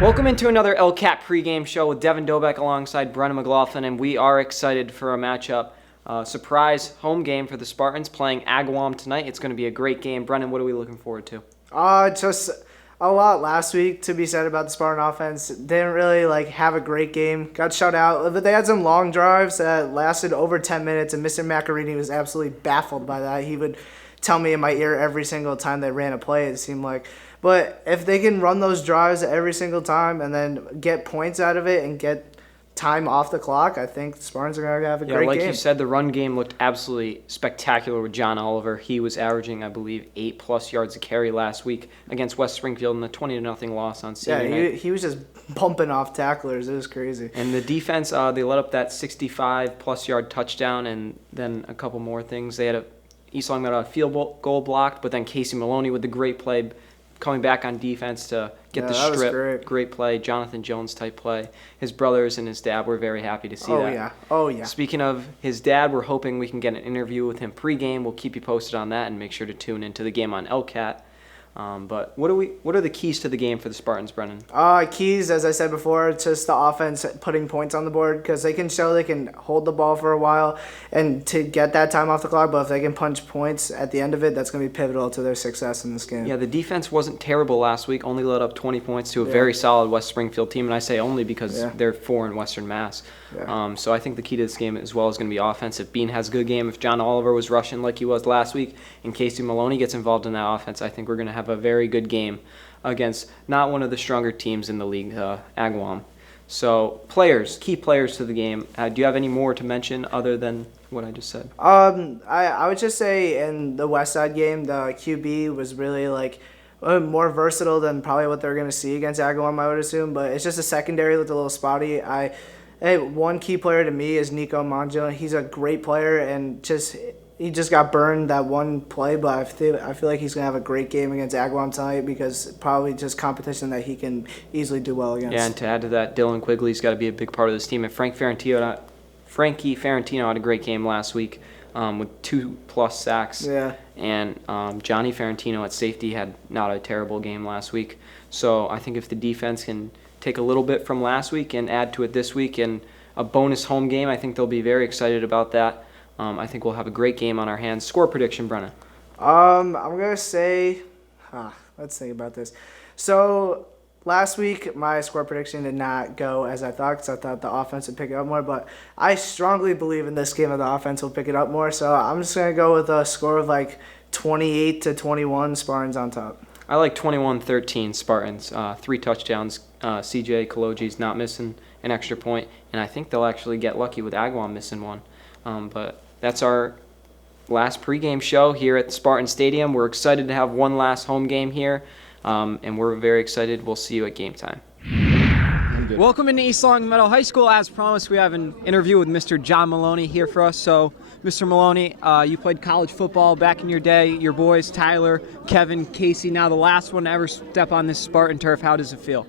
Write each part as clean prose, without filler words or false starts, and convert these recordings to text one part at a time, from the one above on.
Welcome into another LCAT pregame show with Devin Dobeck alongside Brennan McLaughlin, and we are excited for a matchup. Surprise home game for the Spartans playing Agawam tonight. It's going to be a great game. Brennan, what are we looking forward to? Just a lot last week to be said about the Spartan offense. Didn't really have a great game. Got shut out, but they had some long drives that lasted over 10 minutes, and Mr. Macarini was absolutely baffled by that. He would tell me in my ear every single time they ran a play, it seemed like. But if they can run those drives every single time and then get points out of it and get time off the clock, I think the Spartans are going to have a great game. Like you said, the run game looked absolutely spectacular with John Oliver. He was averaging, I believe, 8+ yards a carry last week against West Springfield in the 20-0 loss on senior night. He was just bumping off tacklers. It was crazy. And the defense, they let up that 65+ yard touchdown and then a couple more things. They had East Long Meadow field goal blocked, but then Casey Maloney with the great play coming back on defense to get the strip. Great play, Jonathan Jones type play. His brothers and his dad were very happy to see that. Oh yeah. Speaking of his dad, we're hoping we can get an interview with him pregame. We'll keep you posted on that and make sure to tune into the game on LCAT. But what are the keys to the game for the Spartans, Brennan? Keys, as I said before, just the offense putting points on the board because they can show they can hold the ball for a while and to get that time off the clock. But if they can punch points at the end of it, that's going to be pivotal to their success in this game. Yeah, the defense wasn't terrible last week. Only let up 20 points to a very solid West Springfield team, and I say only because they're 4 in Western Mass. Yeah. So I think the key to this game as well is going to be offense. If Bean has a good game, if John Oliver was rushing like he was last week, and Casey Maloney gets involved in that offense, I think we're going to have a very good game against not one of the stronger teams in the league, Agawam. So key players to the game. Do you have any more to mention other than what I just said? I would just say in the West Side game, the QB was really more versatile than probably what they're going to see against Agawam, I would assume. But it's just a secondary that's a little spotty. One key player to me is Nico Manjo. He's a great player and he just got burned that one play, but I feel like he's going to have a great game against Agawam tonight because probably just competition that he can easily do well against. Yeah, and to add to that, Dylan Quigley's got to be a big part of this team. And Frankie Ferrantino had a great game last week with 2+ sacks. Yeah. And Johnny Ferrantino at safety had not a terrible game last week. So I think if the defense can take a little bit from last week and add to it this week and a bonus home game, I think they'll be very excited about that. I think we'll have a great game on our hands. Score prediction, Brennan. I'm going to say, let's think about this. So last week, my score prediction did not go as I thought because I thought the offense would pick it up more, but I strongly believe in this game that the offense will pick it up more. So I'm just going to go with a score of 28-21 Spartans on top. I like 21-13 Spartans. 3 touchdowns. CJ Kaloji's not missing an extra point, and I think they'll actually get lucky with Agawam missing one. But that's our last pregame show here at Spartan Stadium. We're excited to have one last home game here, and we're very excited. We'll see you at game time. Welcome into East Long Meadow High School. As promised, we have an interview with Mr. John Maloney here for us. So, Mr. Maloney, you played college football back in your day. Your boys, Tyler, Kevin, Casey, now the last one to ever step on this Spartan turf. How does it feel?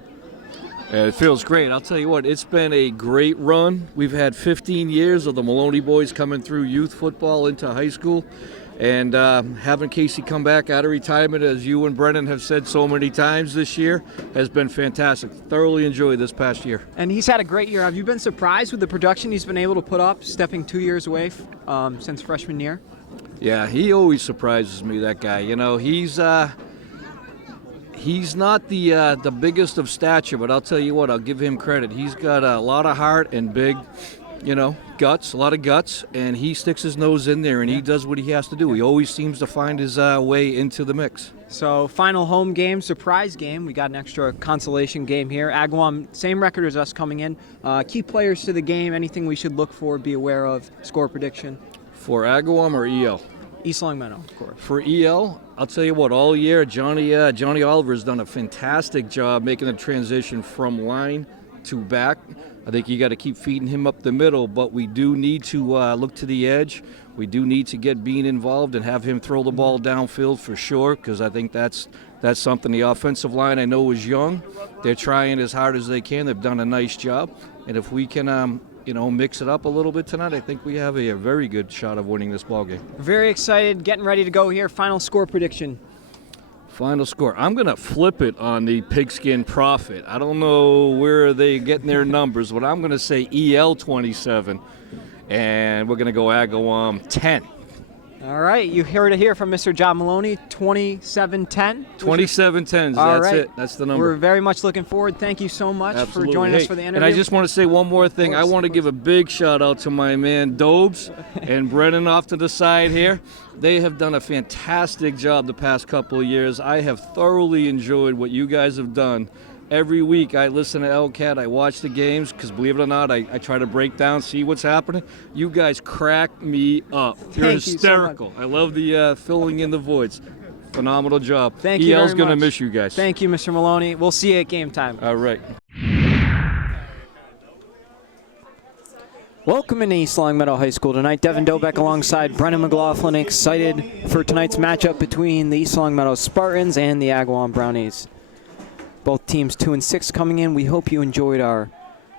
It feels great. I'll tell you what, it's been a great run. We've had 15 years of the Maloney boys coming through youth football into high school. And having Casey come back out of retirement, as you and Brennan have said so many times this year, has been fantastic. Thoroughly enjoyed this past year. And he's had a great year. Have you been surprised with the production he's been able to put up, stepping 2 years away since freshman year? Yeah, he always surprises me, that guy. You know, he's not the biggest of stature, but I'll tell you what, I'll give him credit. He's got a lot of heart and big, guts, a lot of guts, and he sticks his nose in there and he does what he has to do. He always seems to find his way into the mix. So, final home game, surprise game. We got an extra consolation game here. Agawam, same record as us coming in. Key players to the game, anything we should look for, be aware of, score prediction? For Agawam or EL? East Long Meadow, of course. For EL, I'll tell you what, all year, Johnny Oliver has done a fantastic job making the transition from line to back. I think you got to keep feeding him up the middle, but we do need to look to the edge. We do need to get Bean involved and have him throw the ball downfield for sure, because I think that's something. The offensive line I know is young. They're trying as hard as they can. They've done a nice job. And if we can mix it up a little bit tonight, I think we have a very good shot of winning this ball game. Very excited, getting ready to go here. Final score prediction. Final score. I'm going to flip it on the Pigskin Prophet. I don't know where they getting their numbers, but I'm going to say EL 27, and we're going to go Agawam 10. All right, you heard it here from Mr. John Maloney, 27-10. 27-10, All that's right. it. That's the number. We're very much looking forward. Thank you so much Absolutely. for joining us for the interview. And I just want to say one more thing. I want to give a big shout out to my man Dobes and Brennan off to the side here. They have done a fantastic job the past couple of years. I have thoroughly enjoyed what you guys have done. Every week I listen to LCAT, I watch the games, because believe it or not, I try to break down, see what's happening. You guys crack me up. You're Thank you so hysterical. I love the filling in the voids. Phenomenal job. Thank you EL's very going to much. miss you guys. Thank you, Mr. Maloney. We'll see you at game time. All right. Welcome into East Longmeadow High School tonight. Devin Dobeck alongside Brennan McLaughlin, excited for tonight's matchup between the East Longmeadow Spartans and the Agawam Brownies. Both teams 2-6 coming in. We hope you enjoyed our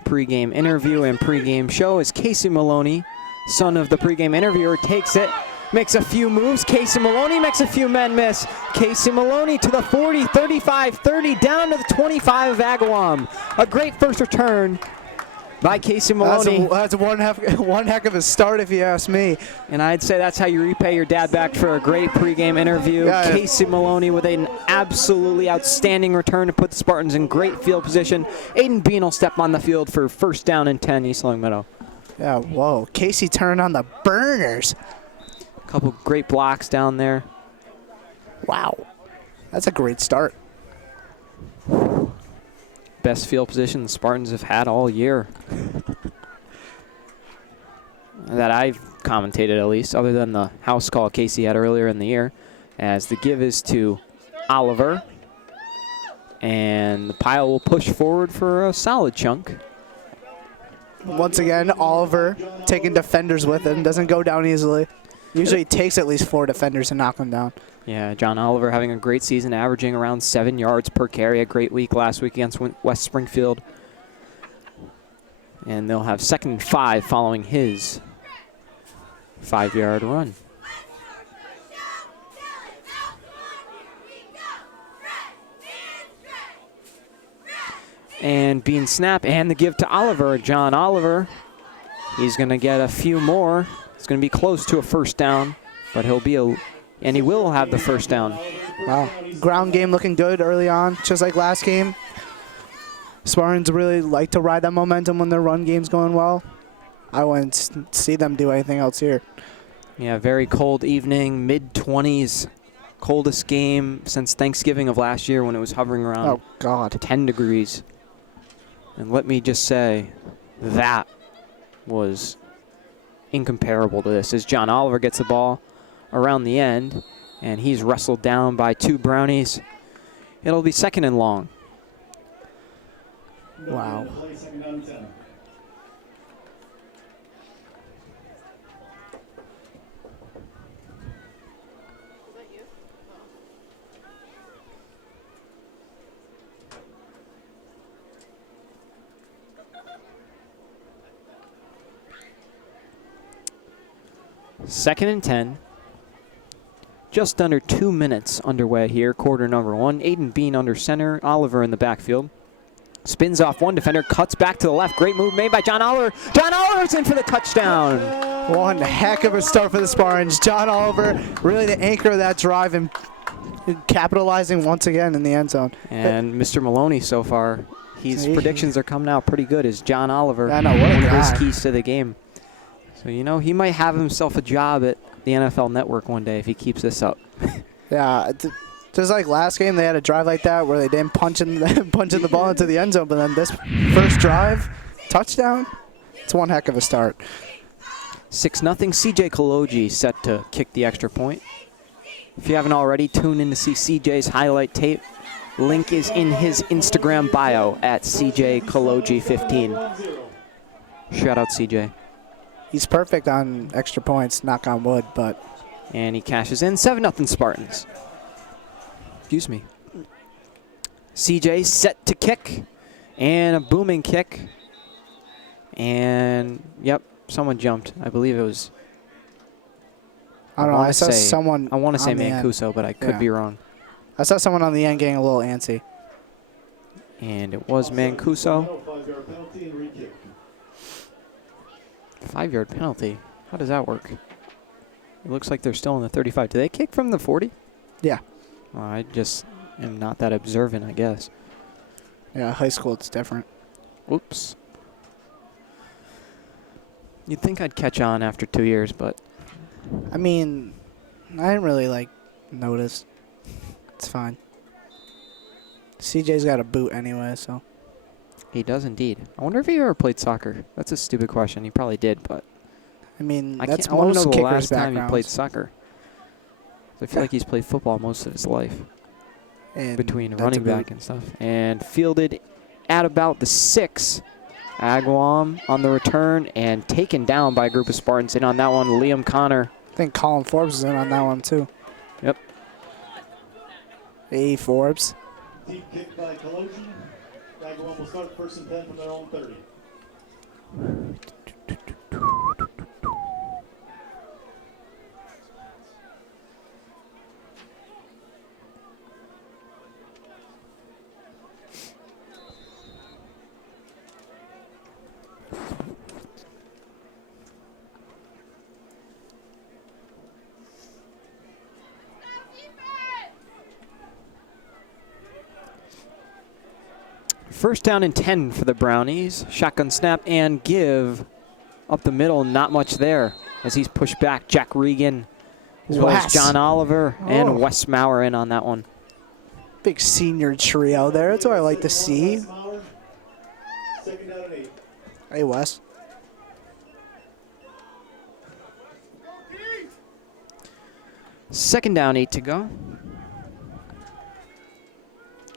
pregame interview and pregame show as Casey Maloney, son of the pregame interviewer, takes it, makes a few moves. Casey Maloney makes a few men miss. Casey Maloney to the 40, 35, 30, down to the 25 of Agawam. A great first return by Casey Maloney. That's one heck of a start, if you ask me. And I'd say that's how you repay your dad back for a great pregame interview. Yeah. Casey Maloney with an absolutely outstanding return to put the Spartans in great field position. Aiden Bean will step on the field for first down and 10, East Longmeadow. Yeah, whoa. Casey turned on the burners. A couple great blocks down there. Wow. That's a great start. Best field position the Spartans have had all year. That I've commentated, at least, other than the house call Casey had earlier in the year. As the give is to Oliver. And the pile will push forward for a solid chunk. Once again, Oliver taking defenders with him. Doesn't go down easily. Usually it takes at least 4 defenders to knock him down. Yeah, John Oliver having a great season, averaging around 7 yards per carry. A great week last week against West Springfield. And they'll have 2nd and 5 following his 5-yard run. And being snap and the give to Oliver. John Oliver, he's going to get a few more. It's going to be close to a first down, but and he will have the first down. Wow. Ground game looking good early on, just like last game. Spartans really like to ride that momentum when their run game's going well. I wouldn't see them do anything else here. Yeah, very cold evening, mid-20s, coldest game since Thanksgiving of last year when it was hovering around Oh, God. 10 degrees. And let me just say, that was incomparable to this, as John Oliver gets the ball around the end, and he's wrestled down by 2 Brownies. It'll be 2nd and long. Wow. Second and 10. Just under 2 minutes underway here, quarter number 1. Aiden Bean under center, Oliver in the backfield. Spins off one defender, cuts back to the left. Great move made by John Oliver. John Oliver's in for the touchdown. One heck of a start for the Spartans. John Oliver, really the anchor of that drive and capitalizing once again in the end zone. And Mr. Maloney so far, his predictions are coming out pretty good as John Oliver, I know, what a one of his guy. keys to the game. So, you know, he might have himself a job at the NFL Network one day if he keeps this up. Yeah, just like last game, they had a drive like that where they didn't punch in the ball into the end zone, but then this first drive, touchdown, it's one heck of a start. 6-0, CJ Kaloji set to kick the extra point. If you haven't already, tune in to see CJ's highlight tape. Link is in his Instagram bio at CJ Kaloji15. Shout out CJ. He's perfect on extra points, knock on wood, but... And he cashes in, 7-0 Spartans. Excuse me. CJ set to kick, and a booming kick. And, yep, someone jumped. I believe it was... I don't know, I saw someone I want to say on the end. Mancuso, but I could be wrong. I saw someone on the end getting a little antsy. And it was Mancuso. 5-yard penalty. How does that work? It looks like they're still in the 35. Do they kick from the 40? Yeah. Well, I just am not that observant, I guess. Yeah, high school it's different. Oops. You'd think I'd catch on after 2 years, but I mean, I didn't really like notice. It's fine. CJ's got a boot anyway, so. he does indeed. I wonder if he ever played soccer. That's a stupid question. He probably did, but I mean, I that's want to know most the kickers' last time he backgrounds. played soccer. I feel like he's played football most of his life. And Between that's running a boot. back and stuff. And fielded at about the 6. Agawam on the return and taken down by a group of Spartans. In on that one, Liam Connor. I think Colin Forbes is in on that one, too. Yep. Hey, Forbes. Deep kick by Collusion. Agawam will start 1st and 10 from their own 30. First down and 10 for the Brownies. Shotgun snap and give up the middle. Not much there as he's pushed back. Jack Regan as well as Wes. John Oliver Oh. and Wes Maurer in on that one. Big senior trio there. That's what I like to see. 2nd down and 8. Hey, Wes. Second down, 8 to go.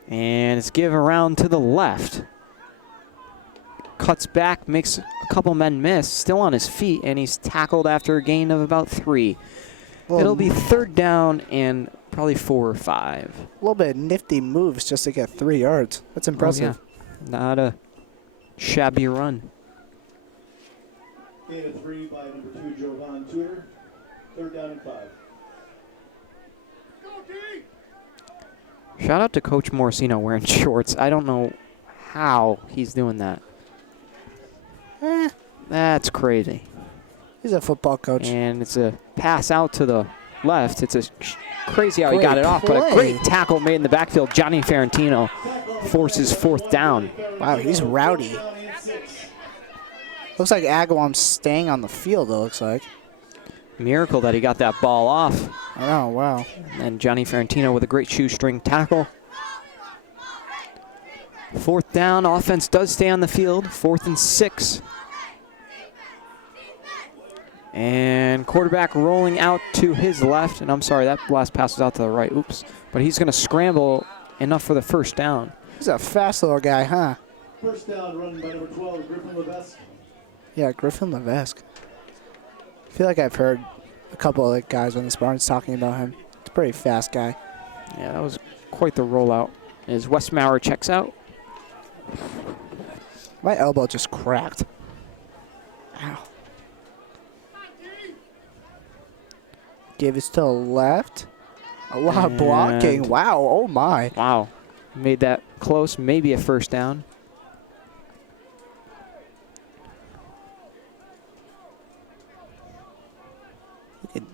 And it's give around to the left. Cuts back, makes a couple men miss. Still on his feet, and he's tackled after a gain of about 3. Well, It'll be 3rd down and probably 4 or 5. a little bit of nifty moves just to get 3 yards. That's impressive. Oh, yeah. Not a shabby run. Gain of 3 by number 2, Jovan Tudor. 3rd down and 5. Shout out to Coach Morosino wearing shorts. I don't know how he's doing that. That's crazy. He's a football coach. And it's a pass out to the left. It's a crazy how he Great got it off, but a play. great tackle made in the backfield. Johnny Ferrantino forces 4th down. Wow, he's rowdy. Looks like Agawam's staying on the field, it looks like. Miracle that he got that ball off. Oh, wow. And Johnny Ferrantino with a great shoestring tackle. 4th down, offense does stay on the field. 4th and 6. And quarterback rolling out to his left. And I'm sorry, that last pass was out to the right. Oops. But he's going to scramble enough for the 1st down. He's a fast little guy, huh? 1st down run by number 12, Griffin Levesque. Yeah, Griffin Levesque. I feel like I've heard a couple of guys on the Spartans talking about him. He's a pretty fast guy. Yeah, that was quite the rollout. As Wes Maurer checks out. My elbow just cracked. Ow. Gave it to the left. A lot of blocking. And- Wow, oh my. Wow. Made that close, maybe a 1st down.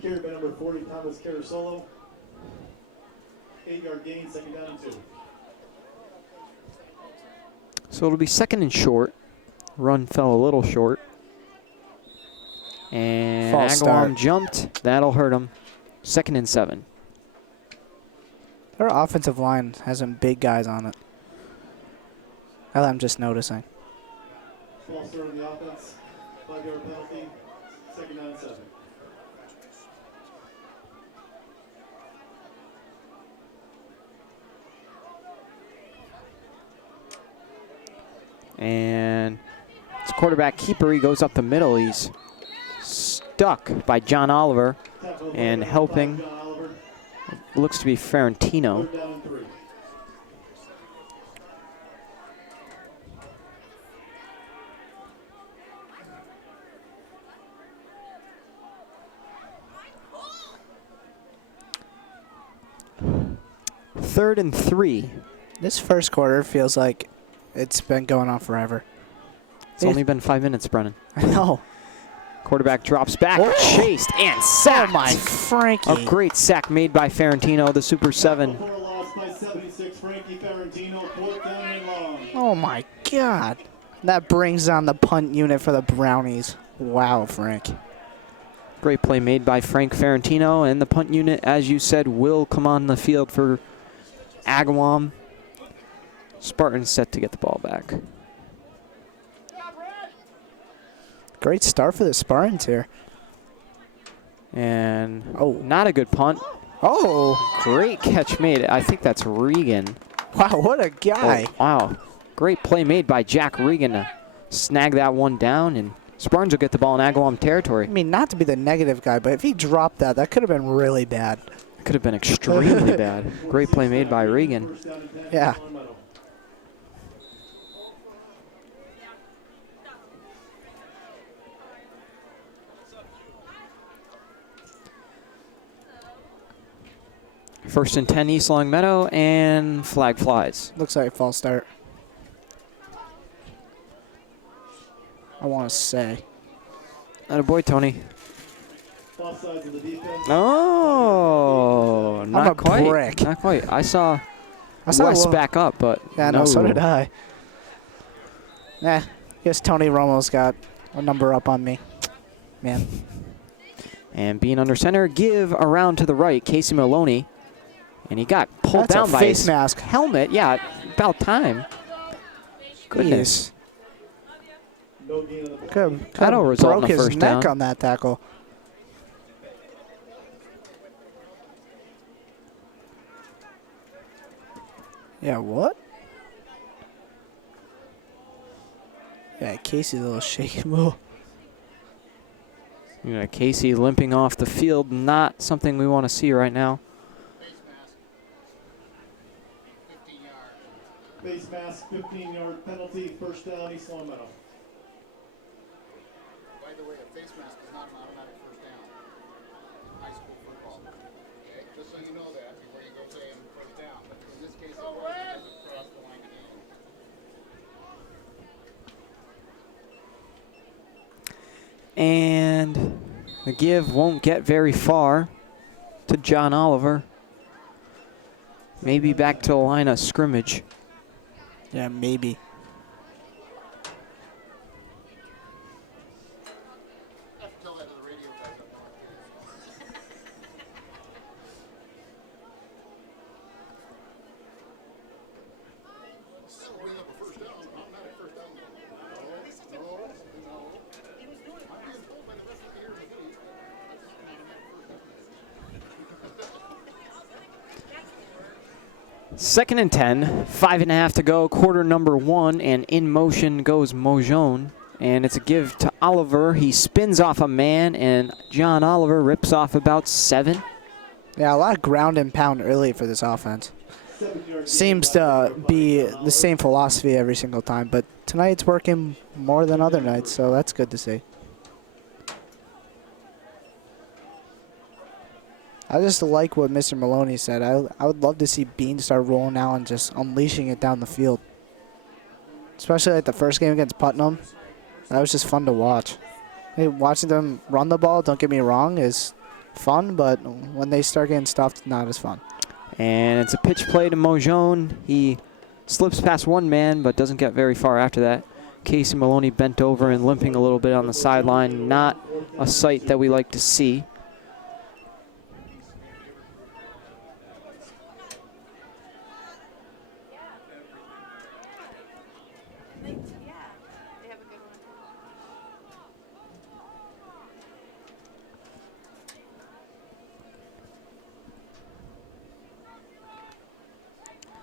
Carried by number 40, Thomas Carasolo. 8-yard gain, 2nd down and 2. So it'll be 2nd and short. Run fell a little short. And False start. Agawam jumped. That'll hurt him. 2nd and 7. Their offensive line has some big guys on it. I'm just noticing. False start on the offense. 5-yard penalty. 2nd down and 7. And it's quarterback keeper. He goes up the middle. He's stuck by John Oliver. Tackled by And number helping. 5, John Oliver. Looks to be Ferrantino. 3rd down and 3. 3rd and 3. This first quarter feels like it's been going on forever. It's only been 5 minutes, Brennan. I know. Quarterback drops back, Oh. chased, and sacked. Oh, my Frankie. A great sack made by Ferrantino, the Super 7. Before a loss by 76, Frankie Ferrantino, 4th down and long. Oh, my God. That brings on the punt unit for the Brownies. Wow, Frank. Great play made by Frank Ferrantino, and the punt unit, as you said, will come on the field for Agawam. Spartans set to get the ball back. Great start for the Spartans here. And Oh. not a good punt. Oh, Great catch made. I think that's Regan. wow, what a guy. Oh, wow. Great play made by Jack Regan to snag that one down, and Spartans will get the ball in Agawam territory. I mean, not to be the negative guy, but if he dropped that, that could have been really bad. Could have been extremely bad. Great play made by Regan. First down and 10, Yeah. Long Meadow. First and 10, East Long Meadow, and flag flies. Looks like a false start. I want to say. Attaboy, Tony. Both sides of the defense. Oh, not a quite. brick. Not quite. I saw I saw a Wes little- back up, but Yeah, no, so did I. Guess Tony Romo's got a number up on me. Man. And being under center, give around to the right, Casey Maloney. And he got pulled That's down a by face his mask. helmet. Yeah, about time. Goodness. No gain on the ball. Could That'll result in broke a his first neck down. on that tackle. Yeah, what? Yeah, Casey's a little shaky move. Yeah, Casey limping off the field, not something we want to see right now. Face mask, 15-yard penalty, first down, East Long Meadow. By the way, a face mask is not an automatic first down in high school football. Okay? Just so you know that before you go say I'm first down. But in this case, it was because it crossed the line again. And the give won't get very far to John Oliver. Maybe back to the line of scrimmage. Yeah, maybe. I have to tell that to the radio guys up north. Still bring up a first down, automatic first down. No. I'm being told by the rest of the here in the city that's not an automatic first down. Second and 10, 5.5 to go, quarter number 1, and in motion goes Mojon. And it's a give to Oliver. He spins off a man, and John Oliver rips off about 7. Yeah, a lot of ground and pound early for this offense. Seems to be the same philosophy every single time, but tonight it's working more than other nights, so that's good to see. I just like what Mr. Maloney said. I would love to see Bean start rolling out and just unleashing it down the field. Especially like the first game against Putnam. That was just fun to watch. Hey, watching them run the ball, don't get me wrong, is fun, but when they start getting stuffed, not as fun. And it's a pitch play to Mojon. He slips past one man, but doesn't get very far after that. Casey Maloney bent over and limping a little bit on the sideline. Not a sight that we like to see.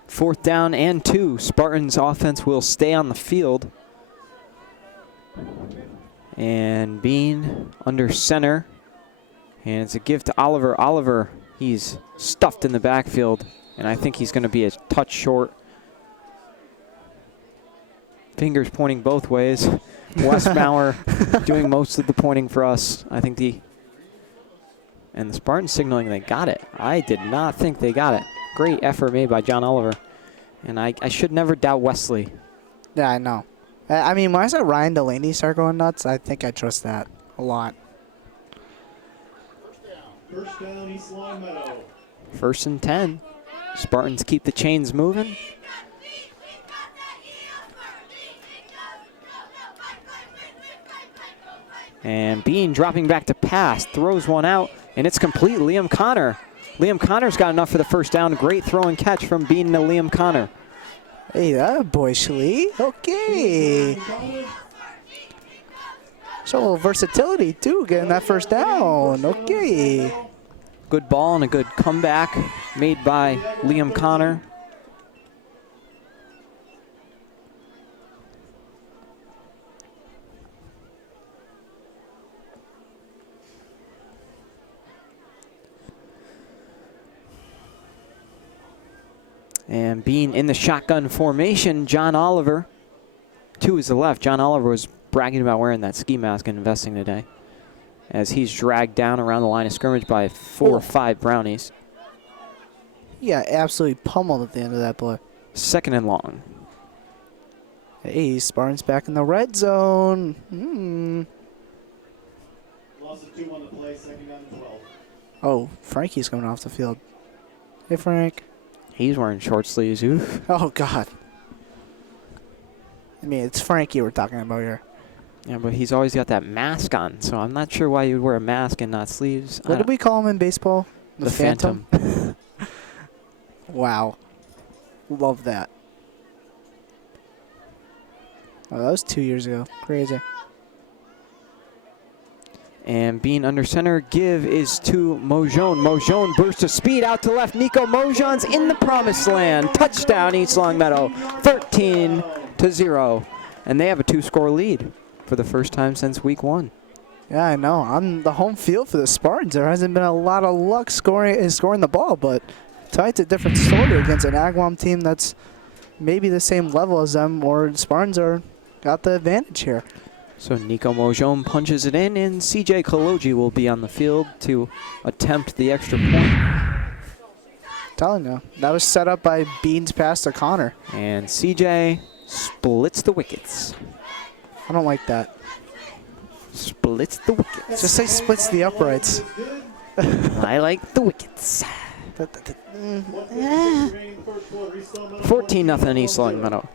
Fourth down and 2. Spartans offense will stay on the field. And Bean under center. And it's a give to Oliver. Oliver, he's stuffed in the backfield. And I think he's going to be a touch short. Fingers pointing both ways. Wes Maurer doing most of the pointing for us. I think and the Spartans signaling they got it. I did not think they got it. great effort made by John Oliver. And I should never doubt Wesley. Yeah, I know. I mean, when I saw Ryan Delaney start going nuts, I think I trust that a lot. First down, East Long Meadow. 1st and 10. Spartans keep the chains moving. And Bean dropping back to pass, throws one out, and it's complete. Liam Connor. Liam Connor's got enough for the first down. Great throw and catch from Bean to Liam Connor. Hey, that boy, Shlee. Okay. Show a little versatility, too, getting that first down. Okay. Good ball and a good comeback made by Liam Connor. And being in the shotgun formation, John Oliver to his left. John Oliver was bragging about wearing that ski mask and investing today, as he's dragged down around the line of scrimmage by 4 or 5 Brownies. He got absolutely pummeled at the end of that play. 2nd and long. Hey, Spartans back in the red zone. Loss of 2 on the play, 2nd down and 12. Oh, Frankie's coming off the field. Hey, Frank. He's wearing short sleeves. Oof. Oh, God. I mean, it's Frankie we're talking about here. Yeah, but he's always got that mask on, so I'm not sure why you would wear a mask and not sleeves. What did we call him in baseball? The Phantom. Wow. Love that. Oh, that was 2 years ago. Crazy. And being under center, give is to Mojon. Mojon bursts of speed out to left. Nico Mojon's in the promised land. Touchdown, East Longmeadow, 13-0. And they have a 2-score lead for the first time since week 1. Yeah, I know. On the home field for the Spartans, there hasn't been a lot of luck scoring the ball, but tonight's a different story against an Agawam team that's maybe the same level as them, or the Spartans got the advantage here. So Nico Mojon punches it in, and CJ Kaloji will be on the field to attempt the extra point. Telling you, that was set up by Bean's pass to Connor. And CJ splits the wickets. I don't like that. Splits the wickets. Just say splits the uprights. I like the wickets. 14-0 East Longmeadow.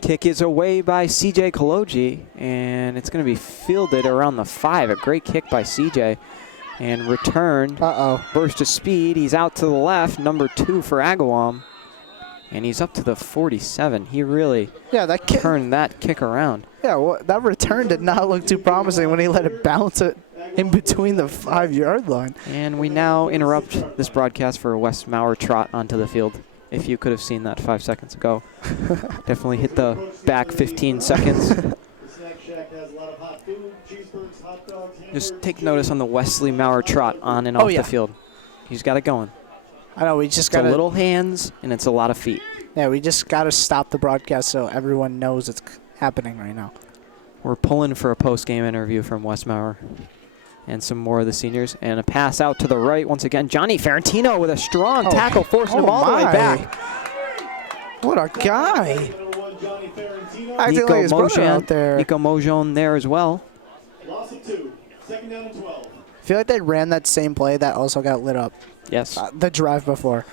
Kick is away by CJ Kaloji, and it's going to be fielded around the 5. A great kick by CJ. And returned. Burst of speed. He's out to the left, number 2 for Agawam. And he's up to the 47. He really turned that kick around. Yeah, well, that return did not look too promising when he let it bounce it in between the 5-yard line. And we now interrupt this broadcast for a West Mauer trot onto the field. If you could have seen that 5 seconds ago. Definitely hit the back 15 seconds. Just take notice on the Wesley Mauer trot on and off the field. He's got it going. I know, we just got a little hands, and it's a lot of feet. Yeah, we just got to stop the broadcast so everyone knows it's happening right now. We're pulling for a post-game interview from West Mauer and some more of the seniors. And a pass out to the right once again. Johnny Ferrantino with a strong tackle, forcing him all the way back. What a guy. Nico Mojon there as well. Loss of 2, 2nd down and 12. I feel like they ran that same play that also got lit up. Yes. The drive before.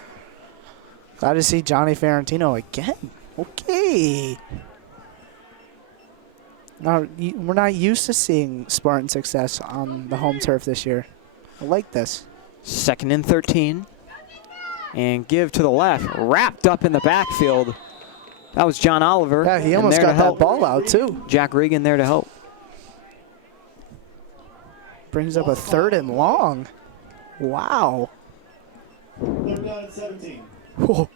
Glad to see Johnny Ferrantino again. Okay. Now, we're not used to seeing Spartan success on the home turf this year. I like this. 2nd and 13. And give to the left. Wrapped up in the backfield. That was John Oliver. Yeah, he almost got that ball out, too. Jack Regan there to help. Brings up a 3rd and long. Wow. 3rd down and 17. Whoa.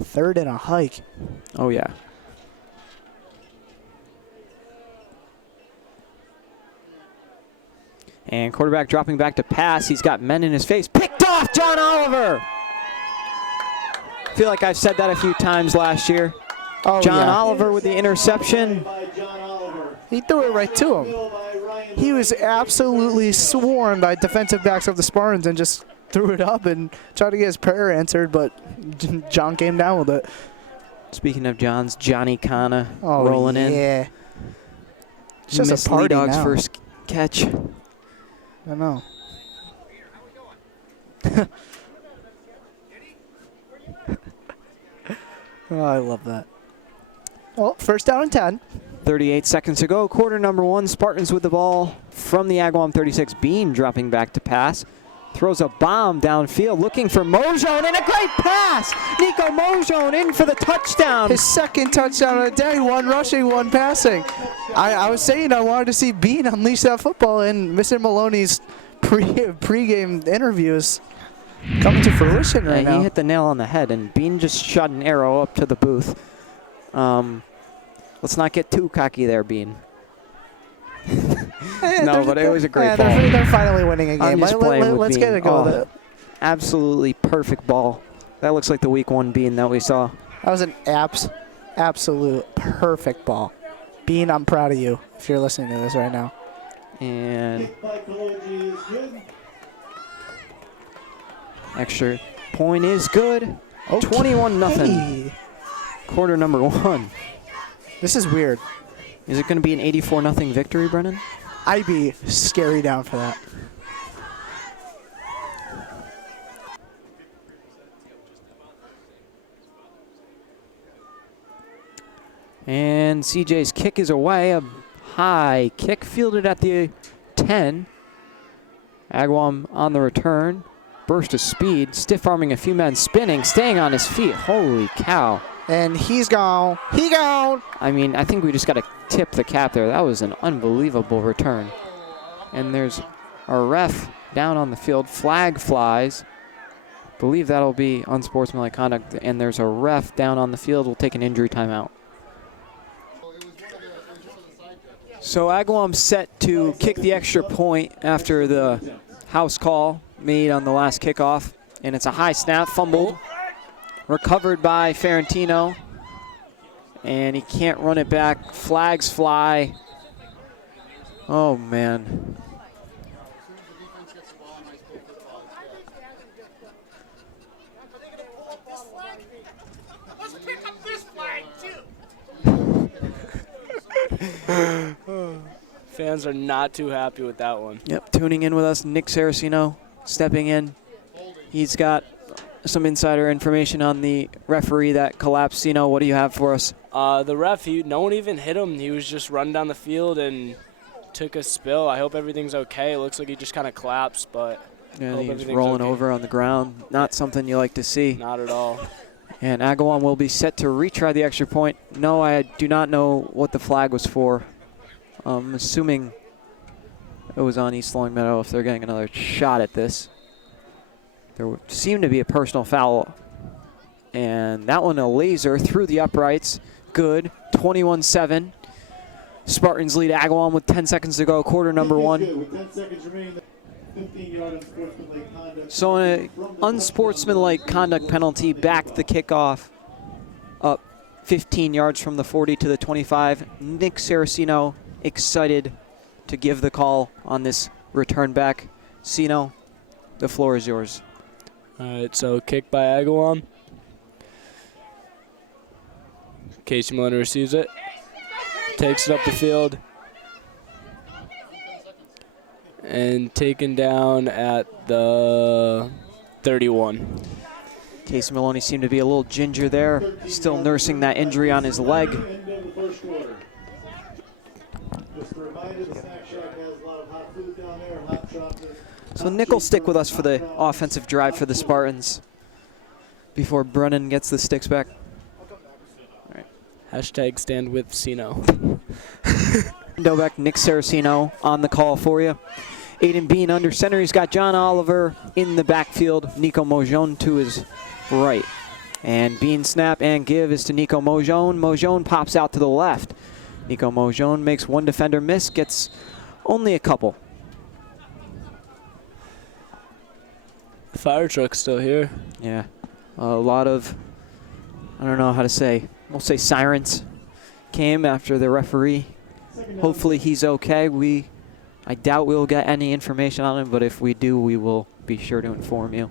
3rd and a hike. Oh, yeah. And quarterback dropping back to pass. He's got men in his face. Picked off, John Oliver. I feel like I've said that a few times last year. Oh, John Oliver with the interception. He threw it right to him. he was absolutely swarmed by defensive backs of the Spartans and just threw it up and tried to get his prayer answered, but John came down with it. Speaking of John's, Johnny Kana Oh, rolling in. yeah. It's just Missed a party Lee Dog's now. first catch. I know. Oh, I love that. Well, first down and 10. 38 seconds to go. Quarter number 1. Spartans with the ball from the Agawam 36. Bean dropping back to pass. Throws a bomb downfield looking for Mojon and a great pass. Nico Mojon in for the touchdown. His second touchdown of the day, 1 rushing, 1 passing. I was saying I wanted to see Bean unleash that football, and Mr. Maloney's pregame interviews coming to fruition right now. He hit the nail on the head, and Bean just shot an arrow up to the booth. Let's not get too cocky there, Bean. No, but it was a great ball. They're finally winning a I'm game. just playing with Let's Bean. get it going. Oh, absolutely perfect ball. That looks like the week 1 Bean that we saw. That was an absolute perfect ball. Bean, I'm proud of you if you're listening to this right now. And Kick by Kaloji is good. extra point is good. Okay. 21-0. Quarter number 1. This is weird. Is it going to be an 84-0 victory, Brennan? I'd be scary down for that. And CJ's kick is away. A high kick fielded at the 10. Agawam on the return. Burst of speed. Stiff-arming a few men. Spinning. Staying on his feet. Holy cow. And he's gone. He gone. I mean, I think we just got to tip the cap there. That was an unbelievable return. And there's a ref down on the field. Flag flies. Believe that'll be unsportsmanlike conduct. And there's a ref down on the field. We'll take an injury timeout. So Agawam set to kick the extra point after the house call made on the last kickoff. And it's a high snap, fumbled. Recovered by Ferentino. And he can't run it back. Flags fly. Oh, man. Let's pick up this flag, too. Fans are not too happy with that one. Yep, tuning in with us, Nick Saraceno stepping in. He's got some insider information on the referee that collapsed. Sino, what do you have for us? The ref, no one even hit him. He was just running down the field and took a spill. I hope everything's okay. It looks like he just kind of collapsed, but Yeah, hope he's everything's rolling okay. over on the ground. Not something you like to see. Not at all. And Agawam will be set to retry the extra point. No, I do not know what the flag was for. I'm assuming it was on East Longmeadow if they're getting another shot at this. There seemed to be a personal foul. And that one, a laser through the uprights. Good. 21-7. Spartans lead Agawam with 10 seconds to go. Quarter number 1. With 10 seconds remaining, 15-yard unsportsmanlike conduct. So an unsportsmanlike conduct penalty backed the kickoff up 15 yards from the 40 to the 25. Nick Saraceno excited to give the call on this return back. Sino, the floor is yours. All right, so kick by Agawam. Casey Maloney receives it. Takes it up the field. And taken down at the 31. Casey Maloney seemed to be a little ginger there, still nursing that injury on his leg. End of the first quarter. Just a reminder, the snack shack has a lot of hot food down there, hot chocolate. So Nick will stick with us for the offensive drive for the Spartans before Brennan gets the sticks back. Hashtag stand with Sino. Novak, Nick Saraceno on the call for you. Aiden Bean under center. He's got John Oliver in the backfield. Nico Mojon to his right. And Bean snap and give is to Nico Mojon. Mojon pops out to the left. Nico Mojon makes one defender miss, gets only a couple. Fire truck's still here. Yeah, a lot of, I don't know how to say, we'll say sirens came after the referee. Hopefully he's okay. I doubt we'll get any information on him, but if we do, we will be sure to inform you.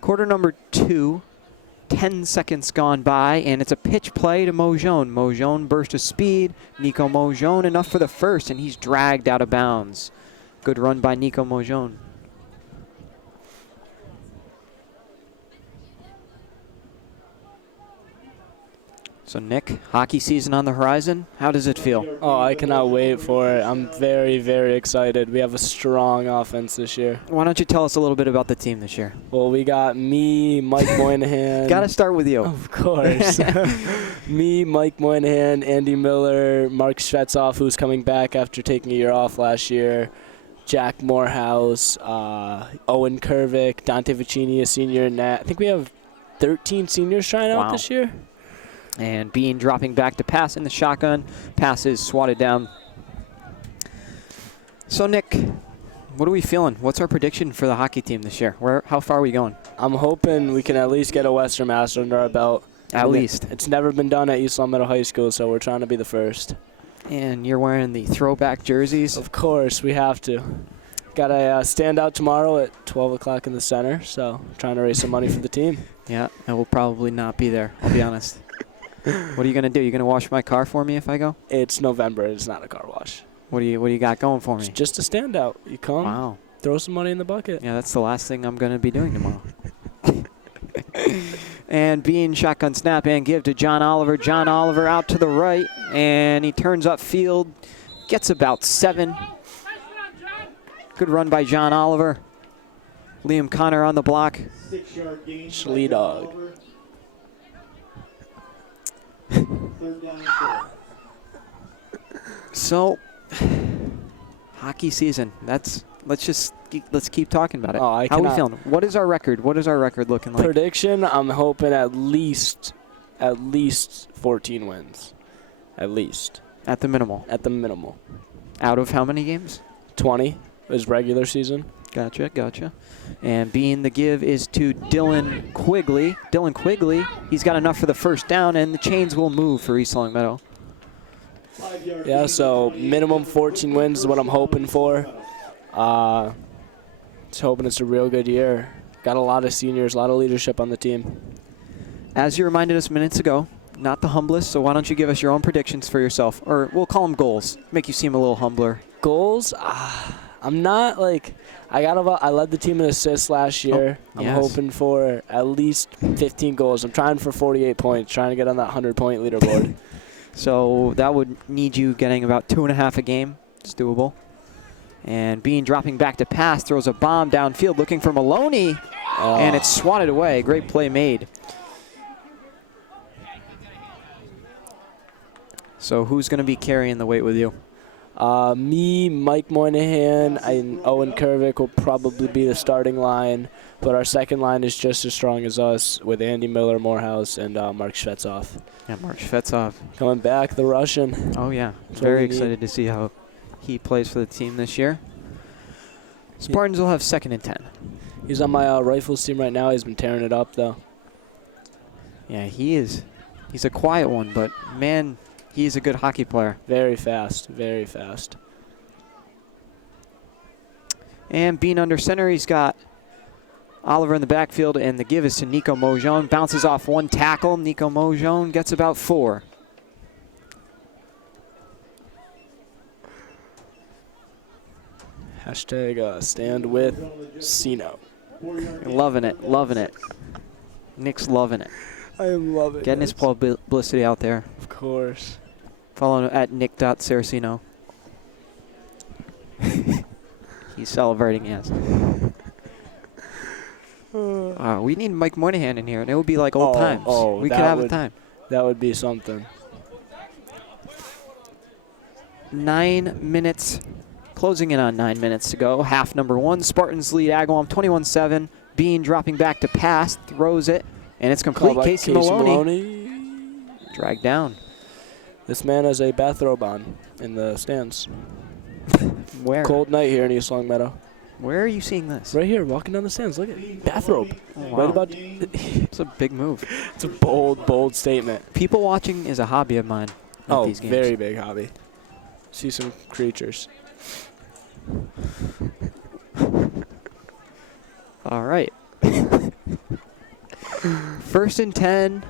Quarter number 2, 10 seconds gone by, and it's a pitch play to Mojon. Mojon burst of speed. Nico Mojon enough for the first, and he's dragged out of bounds. Good run by Nico Mojon. So Nick, hockey season on the horizon. How does it feel? Oh, I cannot wait for it. I'm very, very excited. We have a strong offense this year. Why don't you tell us a little bit about the team this year? Well, we got me, Mike Moynihan. Got to start with you. Of course. Me, Mike Moynihan, Andy Miller, Mark Schvetzoff, who's coming back after taking a year off last year, Jack Morehouse, Owen Kervick, Dante Vicini, a senior, and I think we have 13 seniors trying out this year. And Bean dropping back to pass in the shotgun. Pass is swatted down. So, Nick, what are we feeling? What's our prediction for the hockey team this year? How far are we going? I'm hoping we can at least get a Western Master under our belt. At least. It's never been done at East Long Meadow High School, so we're trying to be the first. And you're wearing the throwback jerseys? Of course, we have to. Got a standout tomorrow at 12 o'clock in the center, so trying to raise some money for the team. Yeah, I will probably not be there, I'll be honest. What are you going to do? You going to wash my car for me if I go? It's November. It's not a car wash. What do you got going for me? It's just a standout. You come, wow, throw some money in the bucket. Yeah, that's the last thing I'm going to be doing tomorrow. And Bean shotgun snap and give to John Oliver. John Oliver out to the right, and he turns upfield, gets about 7. Good run by John Oliver. Liam Connor on the block. 6-yard gain. Schlee dog. Third down and 4. So, hockey season. Let's keep talking about it. Oh, How are we feeling? What is our record? What is our record looking like? Prediction, I'm hoping at least 14 wins. At least. At the minimal. At the minimal. Out of how many games? 20 is regular season. Gotcha. And Bean the give is to Dylan Quigley. Dylan Quigley, he's got enough for the first down, and the chains will move for East Long Meadow. Yeah, so minimum 14 wins is what I'm hoping for. Just hoping it's a real good year. Got a lot of seniors, a lot of leadership on the team. As you reminded us minutes ago, not the humblest, so why don't you give us your own predictions for yourself? Or we'll call them goals. Make you seem a little humbler. Goals? I'm not like I led the team in assists last year. I'm hoping for at least 15 goals. I'm trying for 48 points, trying to get on that 100-point leaderboard. So that would need you getting about 2.5 a game. It's doable. And Bean dropping back to pass, throws a bomb downfield looking for Maloney, and it's swatted away. Great play made. So who's going to be carrying the weight with you? Me, Mike Moynihan, and Owen Kervick will probably be the starting line, but our second line is just as strong as us with Andy Miller, Morehouse, and Mark Schvetzoff. Yeah, Mark Schvetzoff. Coming back, the Russian. Oh, yeah. That's Very excited to see how he plays for the team this year. Spartans will have 2nd and 10. He's on my Rifles team right now. He's been tearing it up, though. Yeah, he is. He's a quiet one, but, man, he's a good hockey player. Very fast, very fast. And being under center, he's got Oliver in the backfield, and the give is to Nico Mojon. Bounces off one tackle. Nico Mojon gets about 4. Hashtag stand with Sino. Loving it. Nick's loving it. I am loving it. Getting his publicity out there. Of course. Follow him at nick.saracino. He's celebrating, yes. We need Mike Moynihan in here, and it would be like old times. We could have a time. That would be something. 9 minutes, closing in on 9 minutes to go. Half number 1, Spartans lead Agawam 21-7. Bean dropping back to pass, throws it, and it's complete. Casey Maloney dragged down. This man has a bathrobe on in the stands. Where? Cold night here in East Long Meadow. Where are you seeing this? Right here, walking down the stands. Look at bathrobe. wow. Right about. It's a big move. It's a bold statement. People watching is a hobby of mine at these games. Very big hobby. See some creatures. All right. 1st and 10.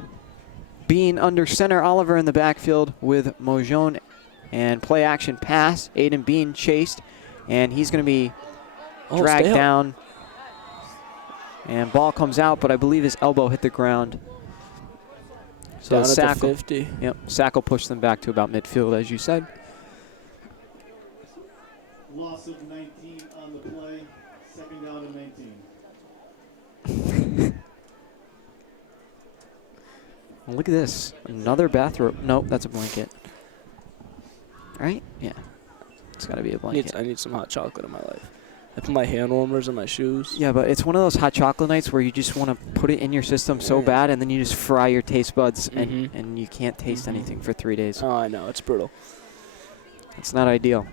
Being under center, Oliver in the backfield with Mojon, and play action pass. Aiden Bean chased, and he's going to be dragged down. And ball comes out, but I believe his elbow hit the ground. So Down sack at the 50. Yep, sack will push them back to about midfield, as you said. Loss of 19 on the play. 2nd down and 19. Look at this. Another bathrobe. Nope, that's a blanket. Right? Yeah. It's got to be a blanket. I need some hot chocolate in my life. I put my hand warmers in my shoes. Yeah, but it's one of those hot chocolate nights where you just want to put it in your system so bad, and then you just fry your taste buds, and you can't taste anything for 3 days. Oh, I know. It's brutal. It's not ideal.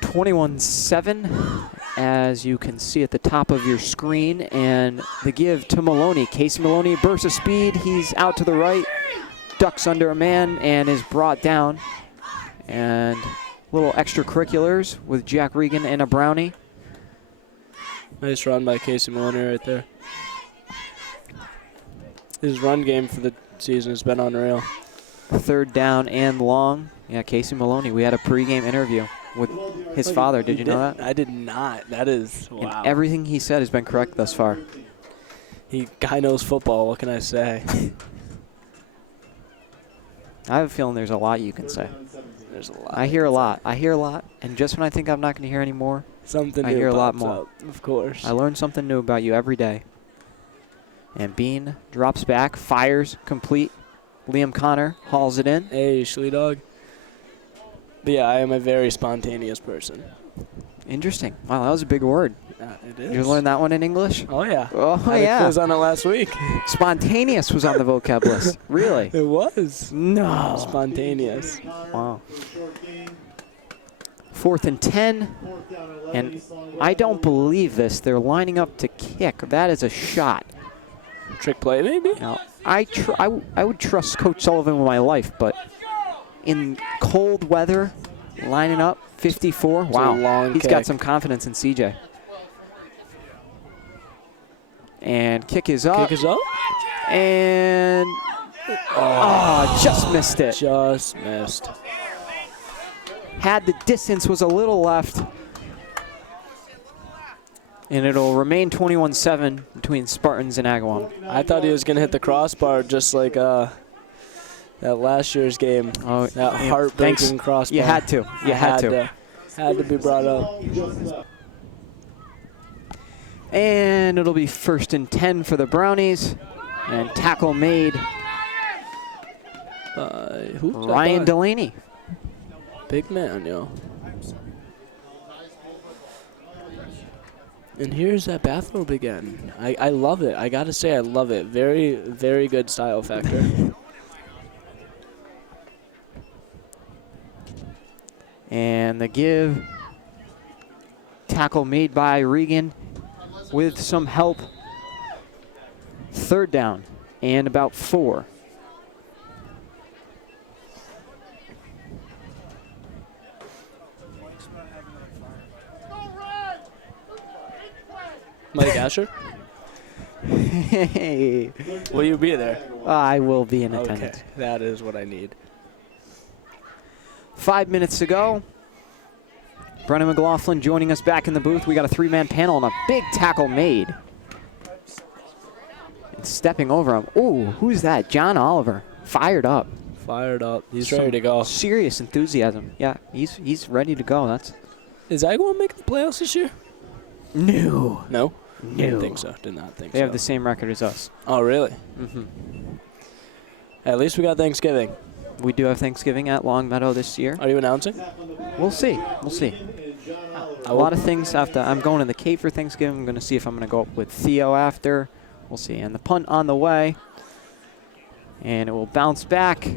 21-7, as you can see at the top of your screen, and the give to Maloney. Casey Maloney, burst of speed. He's out to the right, ducks under a man, and is brought down. And little extracurriculars with Jack Regan and a brownie. Nice run by Casey Maloney right there. His run game for the season has been unreal. 3rd down and long. Yeah, Casey Maloney. We had a pregame interview with his father. Did you know that? I did not. That is, wow. And everything he said has been correct thus far. Guy knows football. What can I say? I have a feeling there's a lot you can say. There's a lot. I hear a lot. And just when I think I'm not going to hear any more, Something I new hear a lot pops more. up, of course. I learn something new about you every day. And Bean drops back, fires, complete. Liam Connor hauls it in. Hey, Schlee Dog. But yeah, I am a very spontaneous person. Interesting. Wow, that was a big word. It is. Did you learn that one in English? Oh, yeah. Oh, I had a quiz on it last week. Spontaneous was on the vocab list. Really? It was. No. Spontaneous. Wow. 4th and 10. And I don't believe this. They're lining up to kick. That is a shot. Trick play, maybe? Now, I would trust Coach Sullivan with my life, but in cold weather, lining up, 54. Wow. He's got some confidence in CJ. And kick is up. Kick is up. And just missed it. Just missed. Had the distance, was a little left. And it'll remain 21-7 between Spartans and Agawam. I thought he was going to hit the crossbar just like that last year's game. Oh, that heartbreaking crossbar. You had to. You had to. Had to be brought up. And it'll be 1st and 10 for the Brownies. And tackle made. Ryan Delaney. Big man, yo. And here's that bathrobe again. I love it. I gotta say, I love it. Very, very good style factor. And the give. Tackle made by Regan with some help. 3rd down and about 4. Mike Asher? Hey. Will you be there? I will be in attendance. Okay, that is what I need. 5 minutes to go. Brennan McLaughlin joining us back in the booth. We got a 3-man panel and a big tackle made. And stepping over him. Ooh, who's that? John Oliver. Fired up. Fired up. He's ready to go. Serious enthusiasm. Yeah, he's ready to go. Is Agawam making the playoffs this year? No. No? No. Didn't think so. Did not think so. They have the same record as us. Oh, really? Mm-hmm. At least we got Thanksgiving. We do have Thanksgiving at Long Meadow this year. Are you announcing? We'll see. We'll see. A lot of things after. I'm going to the Cape for Thanksgiving. I'm going to see if I'm going to go up with Theo after. We'll see. And the punt on the way. And it will bounce back.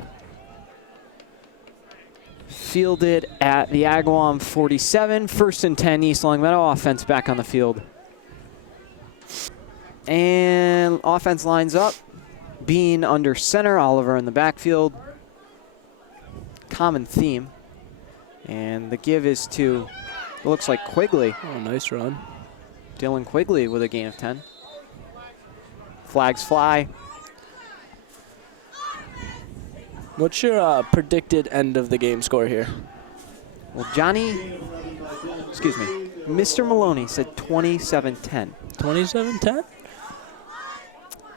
fielded at the Agawam 47. 1st and 10, East Long Meadow. Offense back on the field. And offense lines up. Bean under center, Oliver in the backfield. Common theme. And the give is to, it looks like Quigley. Oh, nice run. Dylan Quigley with a gain of 10. Flags fly. What's your predicted end of the game score here? Well, Mr. Maloney said 27-10. 27-10?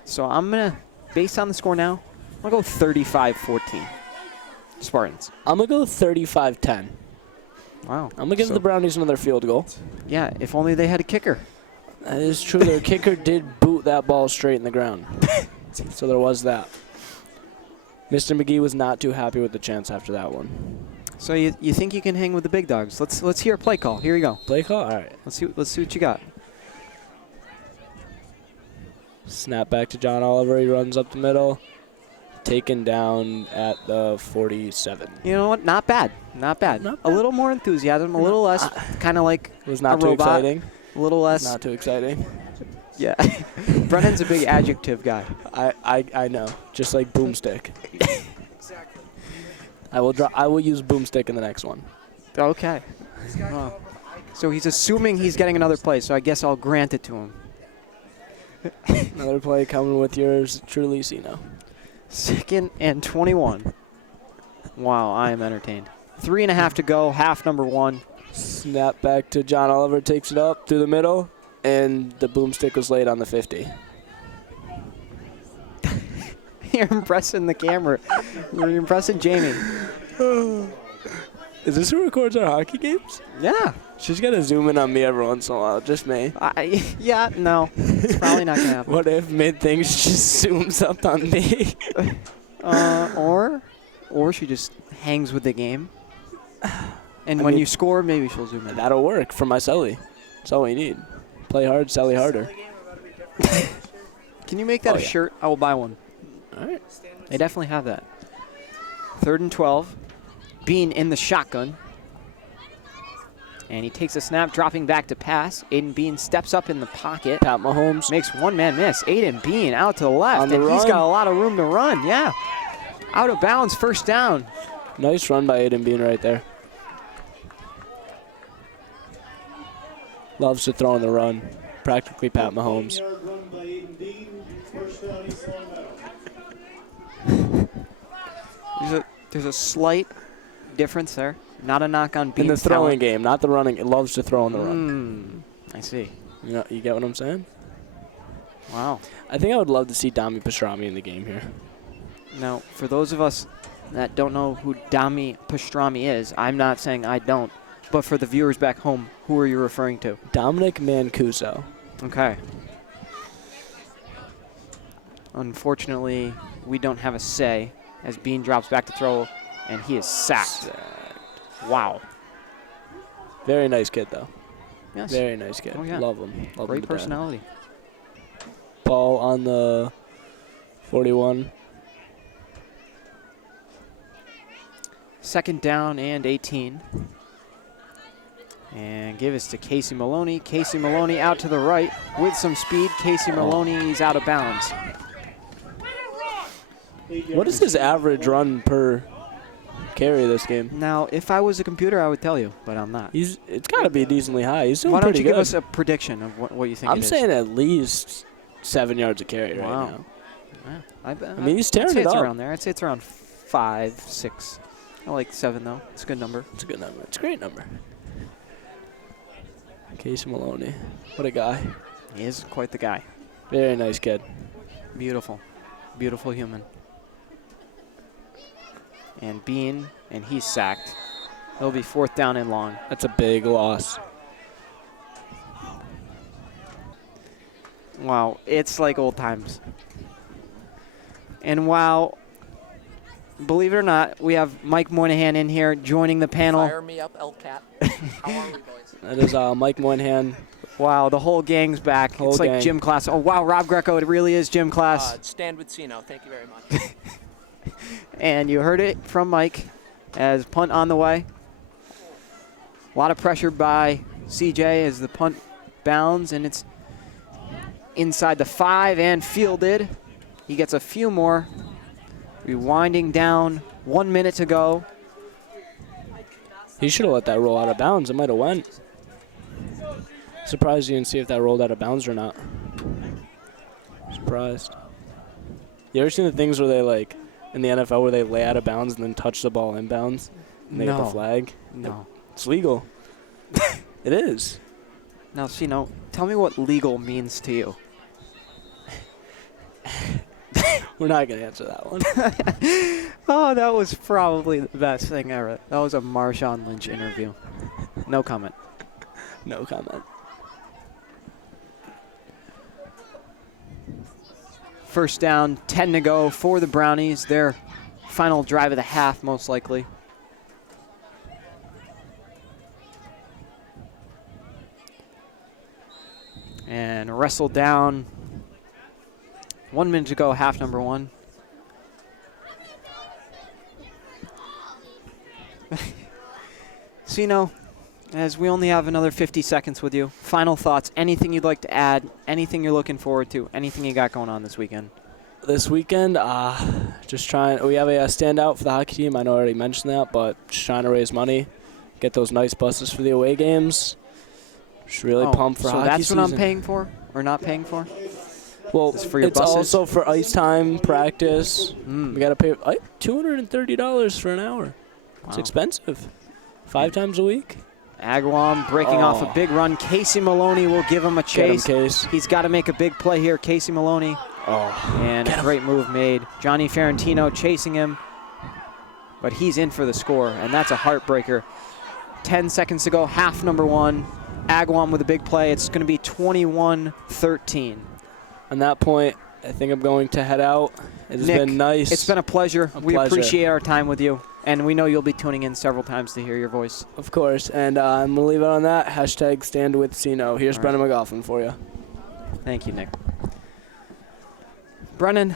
So I'm going to, based on the score now, I'm going to go 35-14. Spartans. I'm going to go 35-10. Wow. I'm going to give the Brownies another field goal. Yeah, if only they had a kicker. That is true. Their kicker did boot that ball straight in the ground. So there was that. Mr. McGee was not too happy with the chance after that one. So you think you can hang with the big dogs? Let's hear a play call. Here you go. Play call? All right. Let's see what you got. Snap back to John Oliver. He runs up the middle. Taken down at the 47. You know what? Not bad. Not bad. Not A bad. little more enthusiasm, a little less, kind of like It was not a too robot. exciting. A little less. Not too exciting. Yeah. Brennan's a big adjective guy. I know. Just like boomstick. I will use boomstick in the next one. Okay. Wow. So he's assuming he's getting another play, so I guess I'll grant it to him. Another play coming with yours truly, Cino. 2nd and 21. Wow, I am entertained. 3.5 to go, half number 1. Snap back to John Oliver, takes it up through the middle, and the boomstick was laid on the 50. You're impressing the camera. You're impressing Jamie. Is this who records our hockey games? Yeah. She's got to zoom in on me every once in a while, just me. Yeah, no. It's probably not going to happen. What if mid-things just zooms up on me? Or she just hangs with the game. And when you score, maybe she'll zoom in. That'll work for my Sully. That's all we need. Play hard, Sally harder. Can you make that a yeah. shirt? I will buy one. All right. They definitely have that. 3rd and 12. Bean in the shotgun. And he takes a snap, dropping back to pass. Aiden Bean steps up in the pocket. Pat Mahomes. Makes one-man miss. Aiden Bean out to the left. On the and he's run. got a lot of room to run. Yeah. Out of bounds, 1st down. Nice run by Aiden Bean right there. Loves to throw on the run. Practically Pat Mahomes. 14-yard run by Aiden Dean. First down, East Long Meadow. There's a slight difference there. Not a knock on Bean's In the throwing talent. game, not the running. It loves to throw on the run. I see. You get what I'm saying? Wow. I think I would love to see Dami Pastrami in the game here. Now, for those of us that don't know who Dami Pastrami is, I'm not saying I don't, but for the viewers back home, who are you referring to? Dominic Mancuso. Okay. Unfortunately, we don't have a say as Bean drops back to throw, and he is sacked. Wow. Very nice kid, though. Yes. Very nice kid. Oh, yeah. Love him. Love Great him to death. personality. Ball on the 41. 2nd down and 18. And give us to Casey Maloney. Casey Maloney out to the right with some speed. Casey Maloney's out of bounds. What is his average run per carry this game? Now, if I was a computer, I would tell you, but I'm not. It's got to be decently high. He's doing Why don't pretty you good. give us a prediction of what you think I'm it is? saying at least 7 yards a carry right Wow. now. Yeah, I mean, he's tearing I'd say it it's up. around there. I'd say it's around 5, 6. I like 7, though. It's a good number. It's a good number. It's a great number. Casey Maloney. What a guy. He is quite the guy. Very nice kid. Beautiful. Beautiful human. And Bean, and he's sacked. It'll be 4th down and long. That's a big loss. Wow, it's like old times. And wow, believe it or not, we have Mike Moynihan in here joining the panel. Fire me up, LCAT. How are we, boys? That is Mike Moynihan. Wow, the whole gang's back. Whole it's like gang. gym class. Oh, wow, Rob Greco, it really is gym class. Stand with Cino. Thank you very much. And you heard it from Mike. as punt on the way. A lot of pressure by CJ as the punt bounds, and it's inside the 5 and fielded. He gets a few more. We're winding down, 1 minute to go. He should have let that roll out of bounds. It might have went. Surprised you didn't see if that rolled out of bounds or not. Surprised. You ever seen the things where they, like, in the NFL where they lay out of bounds and then touch the ball inbounds and they get the flag? No. It's legal. It is. Now, Sino, tell me what legal means to you. We're not going to answer that one. Oh, that was probably the best thing ever. That was a Marshawn Lynch interview. No comment. No comment. First down, 10 to go for the Brownies. Their final drive of the half, most likely. And wrestled down. 1 minute to go, half number 1. Sino, as we only have another 50 seconds with you, final thoughts, anything you'd like to add, anything you're looking forward to, anything you got going on this weekend? This weekend, just trying. We have a standout for the hockey team. I know I already mentioned that, but just trying to raise money, get those nice buses for the away games. Just really pumped for hockey season. So that's what I'm paying for, or not paying for? Well, It's for your it's buses? also for ice time, practice. We got to pay $230 for an hour. It's Wow. expensive. 5 times a week. Agawam breaking off a big run. Casey Maloney will give him a chase. Get him, Case. He's got to make a big play here, Casey Maloney. And a great move made. Johnny Ferrantino chasing him. But he's in for the score, and that's a heartbreaker. 10 seconds to go, half number 1. Agawam with a big play. It's going to be 21-13. On that point, I think I'm going to head out. It's Nick, been nice. It's been a pleasure. We pleasure. appreciate our time with you. And we know you'll be tuning in several times to hear your voice. Of course. And I'm going to leave it on that. Hashtag stand with Sino. Here's Brennan McLaughlin for you. Thank you, Nick. Brennan,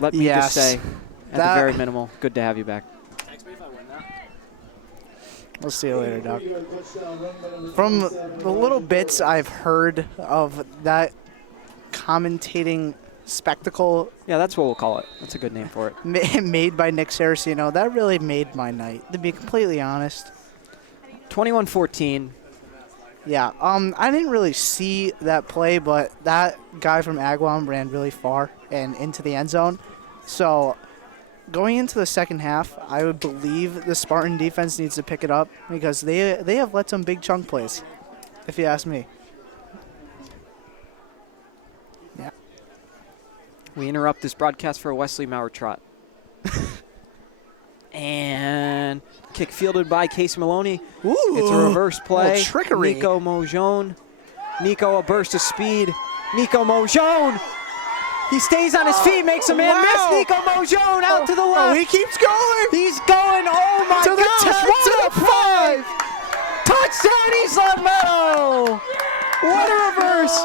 let me just say, at the very minimal, good to have you back. We'll see you later, Doc. From the little bits I've heard of that commentating spectacle Yeah, that's what we'll call it. That's a good name for it. made by Nick Saraceno, that really made my night, to be completely honest. 21-14. Yeah, I didn't really see that play, but that guy from Agawam ran really far and into the end zone. So going into the second half, I would believe the Spartan defense needs to pick it up because they have let some big chunk plays, if you ask me. Yeah. We interrupt this broadcast for a Wesley Maurer trot. And kick fielded by Casey Maloney. Ooh, it's a reverse play. Trickery. Nico Mojon. Nico, a burst of speed. Nico Mojon. He stays on his feet, makes a man miss. Nico Mojon out to the left. Oh, he keeps going. He's going. Oh my To the gosh. 10, What to a the play. 5. Touchdown, East Meadow. What a reverse.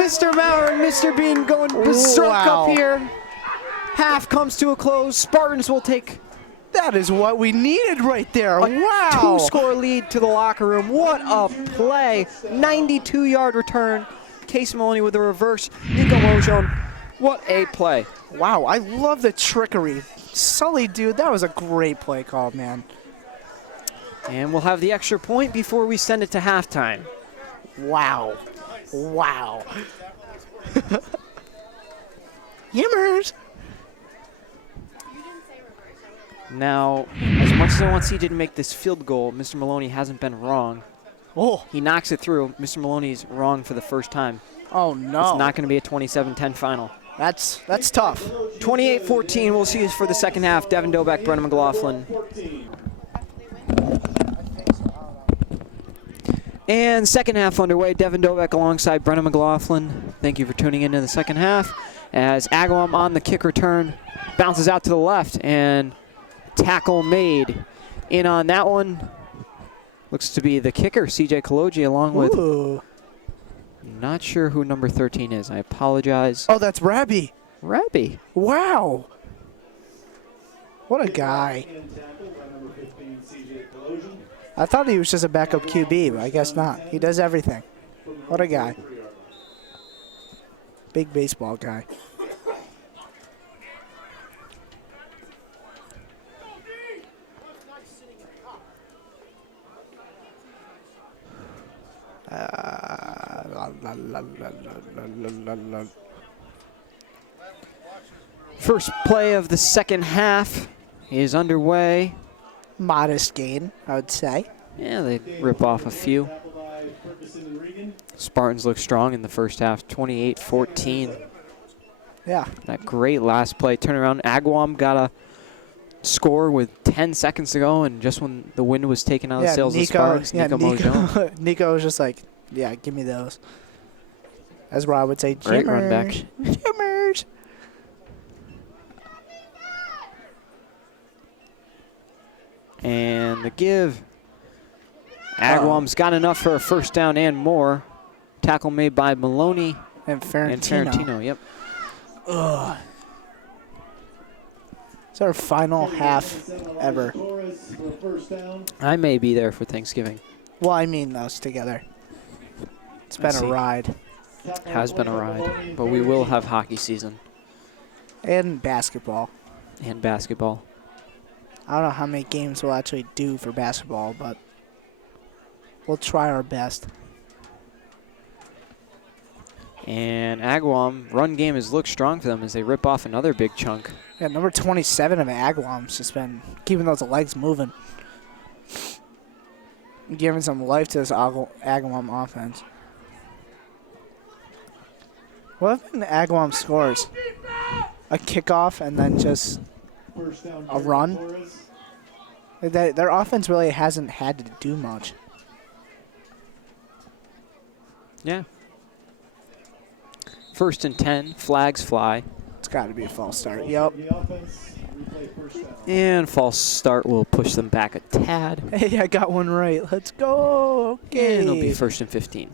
Mr. Maurer and Mr. Bean going berserk up here. Half comes to a close. Spartans will take That is what we needed right there. a Wow. 2-score lead to the locker room. What a play. 92-yard return. Casey Maloney with a reverse. Nico Mojon. What a play. Wow, I love the trickery. Sully, dude, that was a great play call, man. And we'll have the extra point before we send it to halftime. Wow. Wow. Yimmers. Now, as much as I want CJ to make this field goal, Mr. Maloney hasn't been wrong. Oh. He knocks it through. Mr. Maloney's wrong for the first time. Oh, no. It's not going to be a 27-10 final. That's tough. 28-14. We'll see you for the second half. Devin Doback, Brennan McLaughlin. And second half underway. Devin Doback alongside Brennan McLaughlin. Thank you for tuning in to the second half. As Agawam on the kick return bounces out to the left and tackle made. In on that one looks to be the kicker, CJ Kaloji, along with Ooh. not sure who number 13 is. I apologize. Oh, that's Rabbi. Rabbi. Wow. What a guy. And tackled by number 15, CJ Pelosi. I thought he was just a backup QB, but I guess not. He does everything. What a guy. Big baseball guy. First play of the second half is underway. Modest gain, I would say. Yeah, they rip off a few. Tackled by Ferguson and Regan. Spartans look strong in the first half, 28-14. Yeah. That great last play turnaround. Agawam got a score with 10 seconds to go, and just when the wind was taken out of the sails of Spartans, Nico Mojon. Nico was just like, yeah, give me those. That's where I would say, Great run back. Jimmers. And the give. Agawam's got enough for a first down and more. Tackle made by Maloney And and Ferentino. Yep. Ugh. It's our final half ever. Torres for a first down. I may be there for Thanksgiving. Well, I mean us together. It's I been see. a ride. Has been a ride, but we will have hockey season And basketball. and basketball. I don't know how many games we'll actually do for basketball, but we'll try our best. And Agawam, run game has looked strong for them as they rip off another big chunk. Yeah, number 27 of Agawam's just been keeping those legs moving. Giving some life to this Agawam offense. What if an Agawam scores? A kickoff and then just First down. A run? Torres. their offense really hasn't had to do much. Yeah. First and 10, flags fly. It's got to be a false start. Yep. The offense. Replay first down. And false start will push them back a tad. Hey, I got one right. Let's go. Okay. And it'll be first and 15.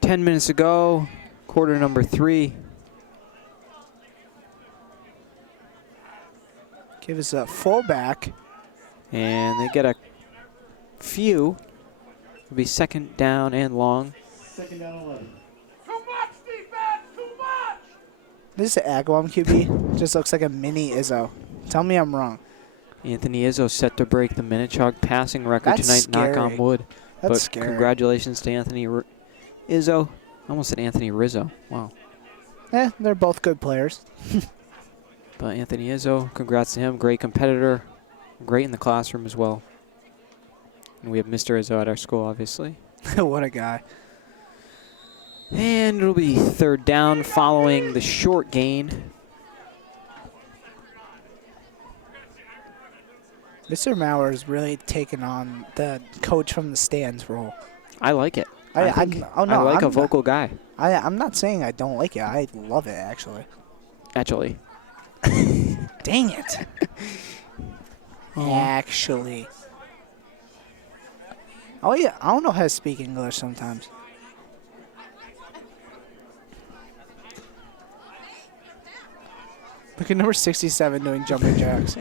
Ten minutes ago, quarter number 3. Give us a fullback. And they get a few. It'll be second down and long. Second down 11. This is Agawam QB. Just looks like a mini Izzo. Tell me I'm wrong. Anthony Izzo set to break the Minichog passing record That's tonight, knock on scary. wood. That's But scary. congratulations to Anthony Izzo. I almost said Anthony Rizzo. Wow. They're both good players. But Anthony Izzo, congrats to him. Great competitor. Great in the classroom as well. And we have Mr. Izzo at our school, obviously. What a guy. And it'll be third down following the short gain. Mr. Mauer is really taking on the coach from the stands role. I like it. I like I'm a vocal guy, I'm not saying I don't like it. I love it, actually. actually. Dang it. Actually. Oh, yeah. I don't know how to speak English sometimes. Look at number 67 doing jumping jacks.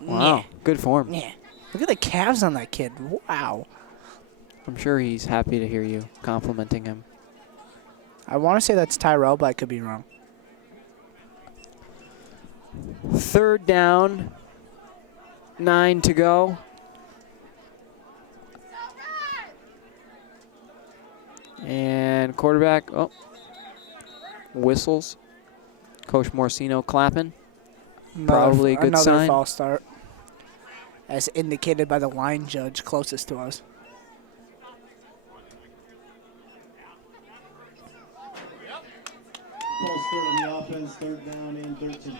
Wow, good form. Yeah. Look at the calves on that kid. Wow. I'm sure he's happy to hear you complimenting him. I want to say that's Tyrell, but I could be wrong. Third down, 9 to go. And quarterback, whistles. Coach Morcino clapping. Probably a good another sign. false start, as indicated by the line judge closest to us. False start on the offense. Third down and 13.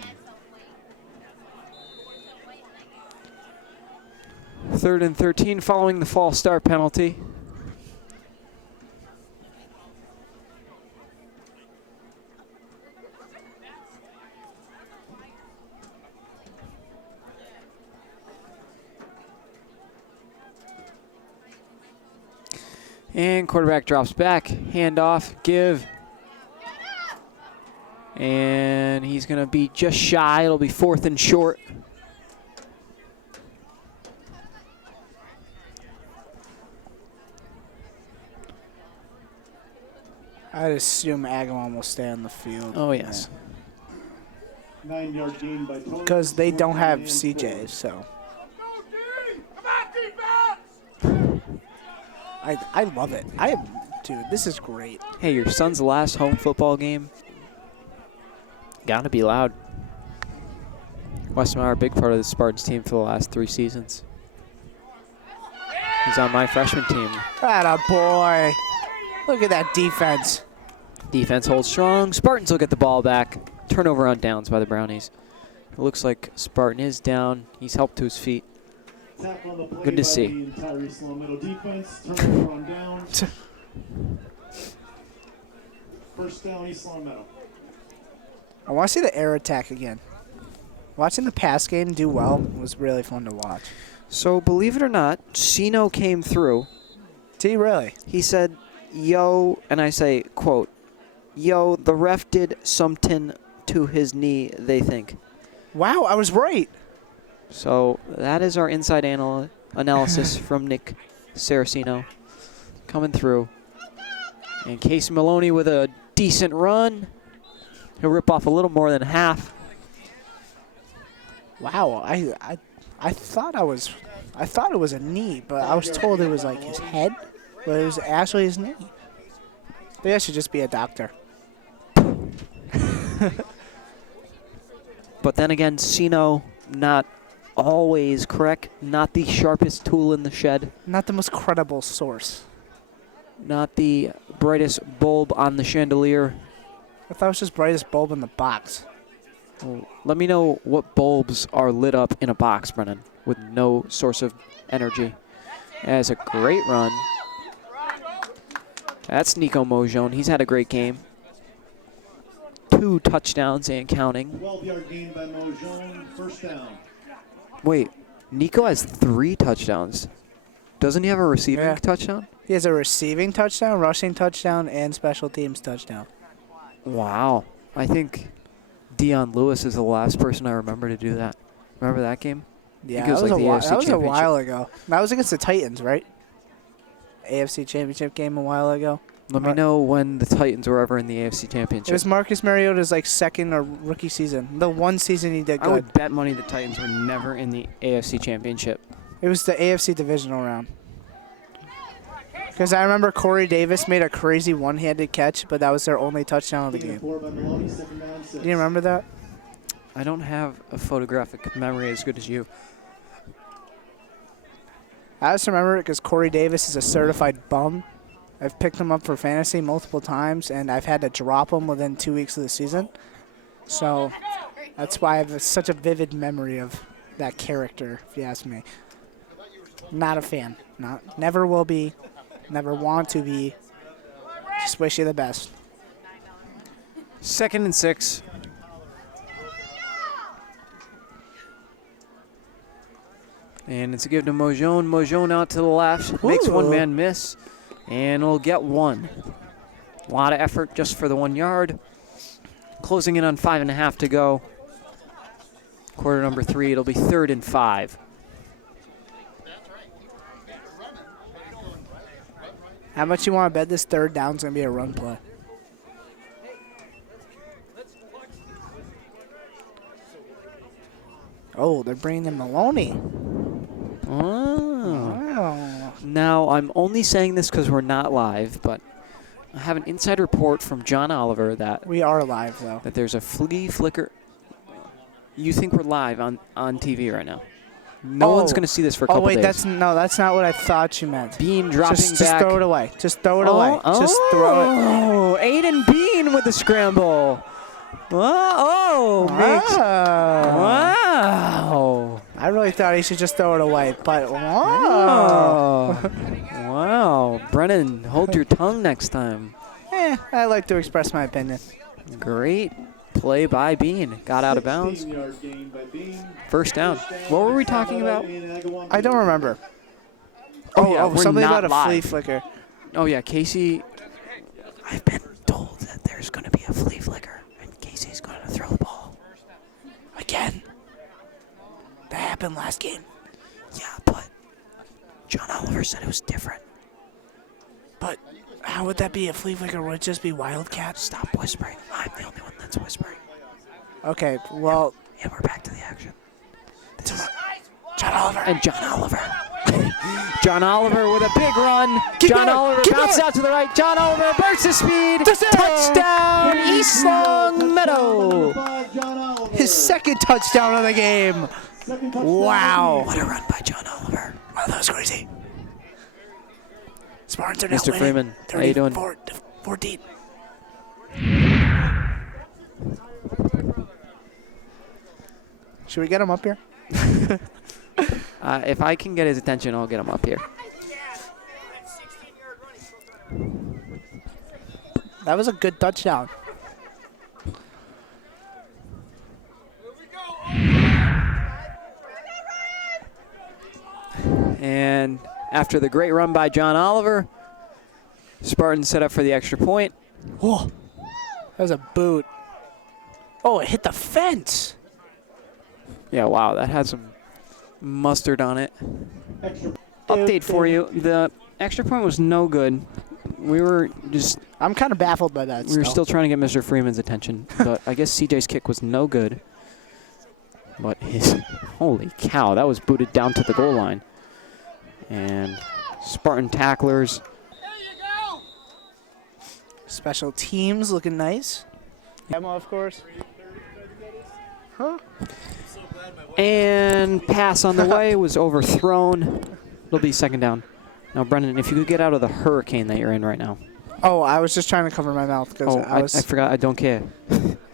Third and 13 following the false start penalty. And quarterback drops back, handoff, give. And he's going to be just shy. It'll be 4th and short. I'd assume Agawam will stay on the field. Oh, yes. 9-yard gain by Torres. Because they don't have 4th and CJ, 4. so. I love it. Dude, this is great. Hey, your son's last home football game. Gotta be loud. Westmeyer, a big part of the Spartans team for the last 3 seasons. He's on my freshman team. Atta boy. Look at that defense. Defense holds strong. Spartans will get the ball back. Turnover on downs by the Brownies. It looks like Spartan is down. He's helped to his feet. Tackle on the play Good to by see. the entire East Long Meadow defense. Turnover on down. First down, East Long Meadow. I want to see the air attack again. Watching the pass game do well was really fun to watch. So, believe it or not, Sino came through. Did he really? He said, yo, and I say, quote, yo, the ref did something to his knee, they think. Wow, I was right. So that is our inside analysis from Nick Saracino coming through. And Casey Maloney with a decent run. He'll rip off a little more than half. Wow, I thought it was a knee, but I was told it was like his head, but it was actually his knee. Maybe I should just be a doctor. But then again, Sino not always correct, not the sharpest tool in the shed, Not the most credible source. not the brightest bulb on the chandelier. I thought it was just brightest bulb in the box. Well, let me know what bulbs are lit up in a box, Brennan, with no source of energy. That's a great run. That's Nico Mojon. He's had a great game. 2 touchdowns and counting. 12-yard gain by Mojon. First down. Wait, Nico has 3 touchdowns. Doesn't he have a receiving Yeah. touchdown? He has a receiving touchdown, rushing touchdown, and special teams touchdown. Wow. I think Dion Lewis is the last person I remember to do that. Remember that game? Yeah, It was like the AFC that was a Championship. while ago. That was against the Titans, right? AFC Championship game a while ago. Let me know when the Titans were ever in the AFC It Championship. was Marcus Mariota's like second or rookie season. The one season he did I good. would bet money the Titans were never in the AFC Championship. It was the AFC divisional round. Because I remember Corey Davis made a crazy one-handed catch, but that was their only touchdown of the Gain of game. 4 by Maloney. Second down, 6. Do you remember that? I don't have a photographic memory as good as you. I just remember it because Corey Davis is a certified bum. I've picked him up for fantasy multiple times, and I've had to drop him within 2 weeks of the season. So that's why I have such a vivid memory of that character, if you ask me. Not a fan. Never will be. Never want to be. Just wish you the best. 2nd and 6. And it's a give to Mojon. Mojon out to the left. Makes Ooh. one man miss. And will get 1. A lot of effort just for the 1 yard. Closing in on 5.5 to go. Quarter number 3. It'll be 3rd and 5. How much you want to bet this third down's going to be a run play? Oh, they're bringing in Maloney. Oh. Wow. Now, I'm only saying this because we're not live, but I have an inside report from John Oliver that We are live, though. there's a flea flicker. You think we're live on TV right now? No one's going to see this for a couple wait, days. that's not what I thought you meant. Bean dropping Just back. throw it away. Just throw it away. Just throw it. Oh, Aiden Bean with the scramble. Makes. Wow. I really thought he should just throw it away, but wow. Oh. Wow. Brennan, hold your tongue next time. I like to express my opinion. Great play by Bean. Got out of bounds. 16-yard gain by Bean. First down. What were we talking about? I don't remember. Oh, yeah, we're something not about a flea live. flicker. Oh, yeah, Casey. I've been told that there's going to be a flea flicker, and Casey's going to throw the ball. Again. That happened last game. Yeah, but John Oliver said it was different. But how would that be a flea flicker? Would it just be Wildcat? Stop whispering. I'm the only one that's whispering. Okay, well, Yeah, we're back to the action. John Oliver. And John Oliver. John Oliver with a big run. John Oliver bounces out to the right. John Oliver bursts his speed. Touchdown, East Long Meadow. His second touchdown of the game. Wow. What a run by John Oliver. Wow, that was crazy. Spartans are now Mr. winning. Freeman, how you doing? 14. Should we get him up here? If I can get his attention, I'll get him up here. That was a good touchdown. And after the great run by John Oliver, Spartans set up for the extra point. Whoa. That was a boot. Oh, it hit the fence. Yeah, wow, that had some mustard on it. Update for you, the extra point was no good. We were just... I'm kind of baffled by that. We were still trying to get Mr. Freeman's attention, but I guess CJ's kick was no good. But his... Holy cow, that was booted down to the goal line. And Spartan tacklers. Special teams looking nice. Emma, of course. Huh? And pass on the way was overthrown. It'll be second down. Now, Brendan, if you could get out of the hurricane that you're in right now. Oh, I was just trying to cover my mouth because I forgot. I don't care.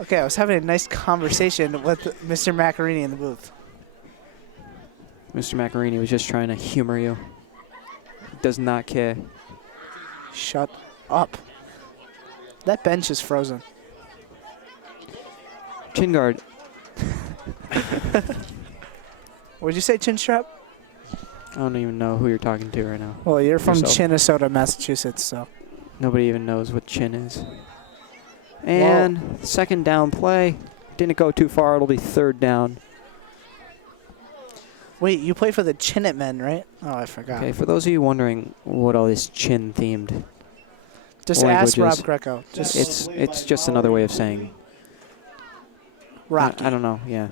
Okay, I was having a nice conversation with Mr. Macarini in the booth. Mr. Macarini was just trying to humor you. He does not care. Shut up. That bench is frozen. Chin guard. What'd you say, chin strap? I don't even know who you're talking to right now. Well, you're from Yourself. Minnesota, Massachusetts, so. Nobody even knows what chin is. And second down play. Didn't go too far. It'll be third down. Wait, you play for the Chinnet men, right? Oh, I forgot. Okay, for those of you wondering what all this chin themed Just language ask Rob is, Greco. Just it's just another way of saying Rocky. I don't know. Yeah,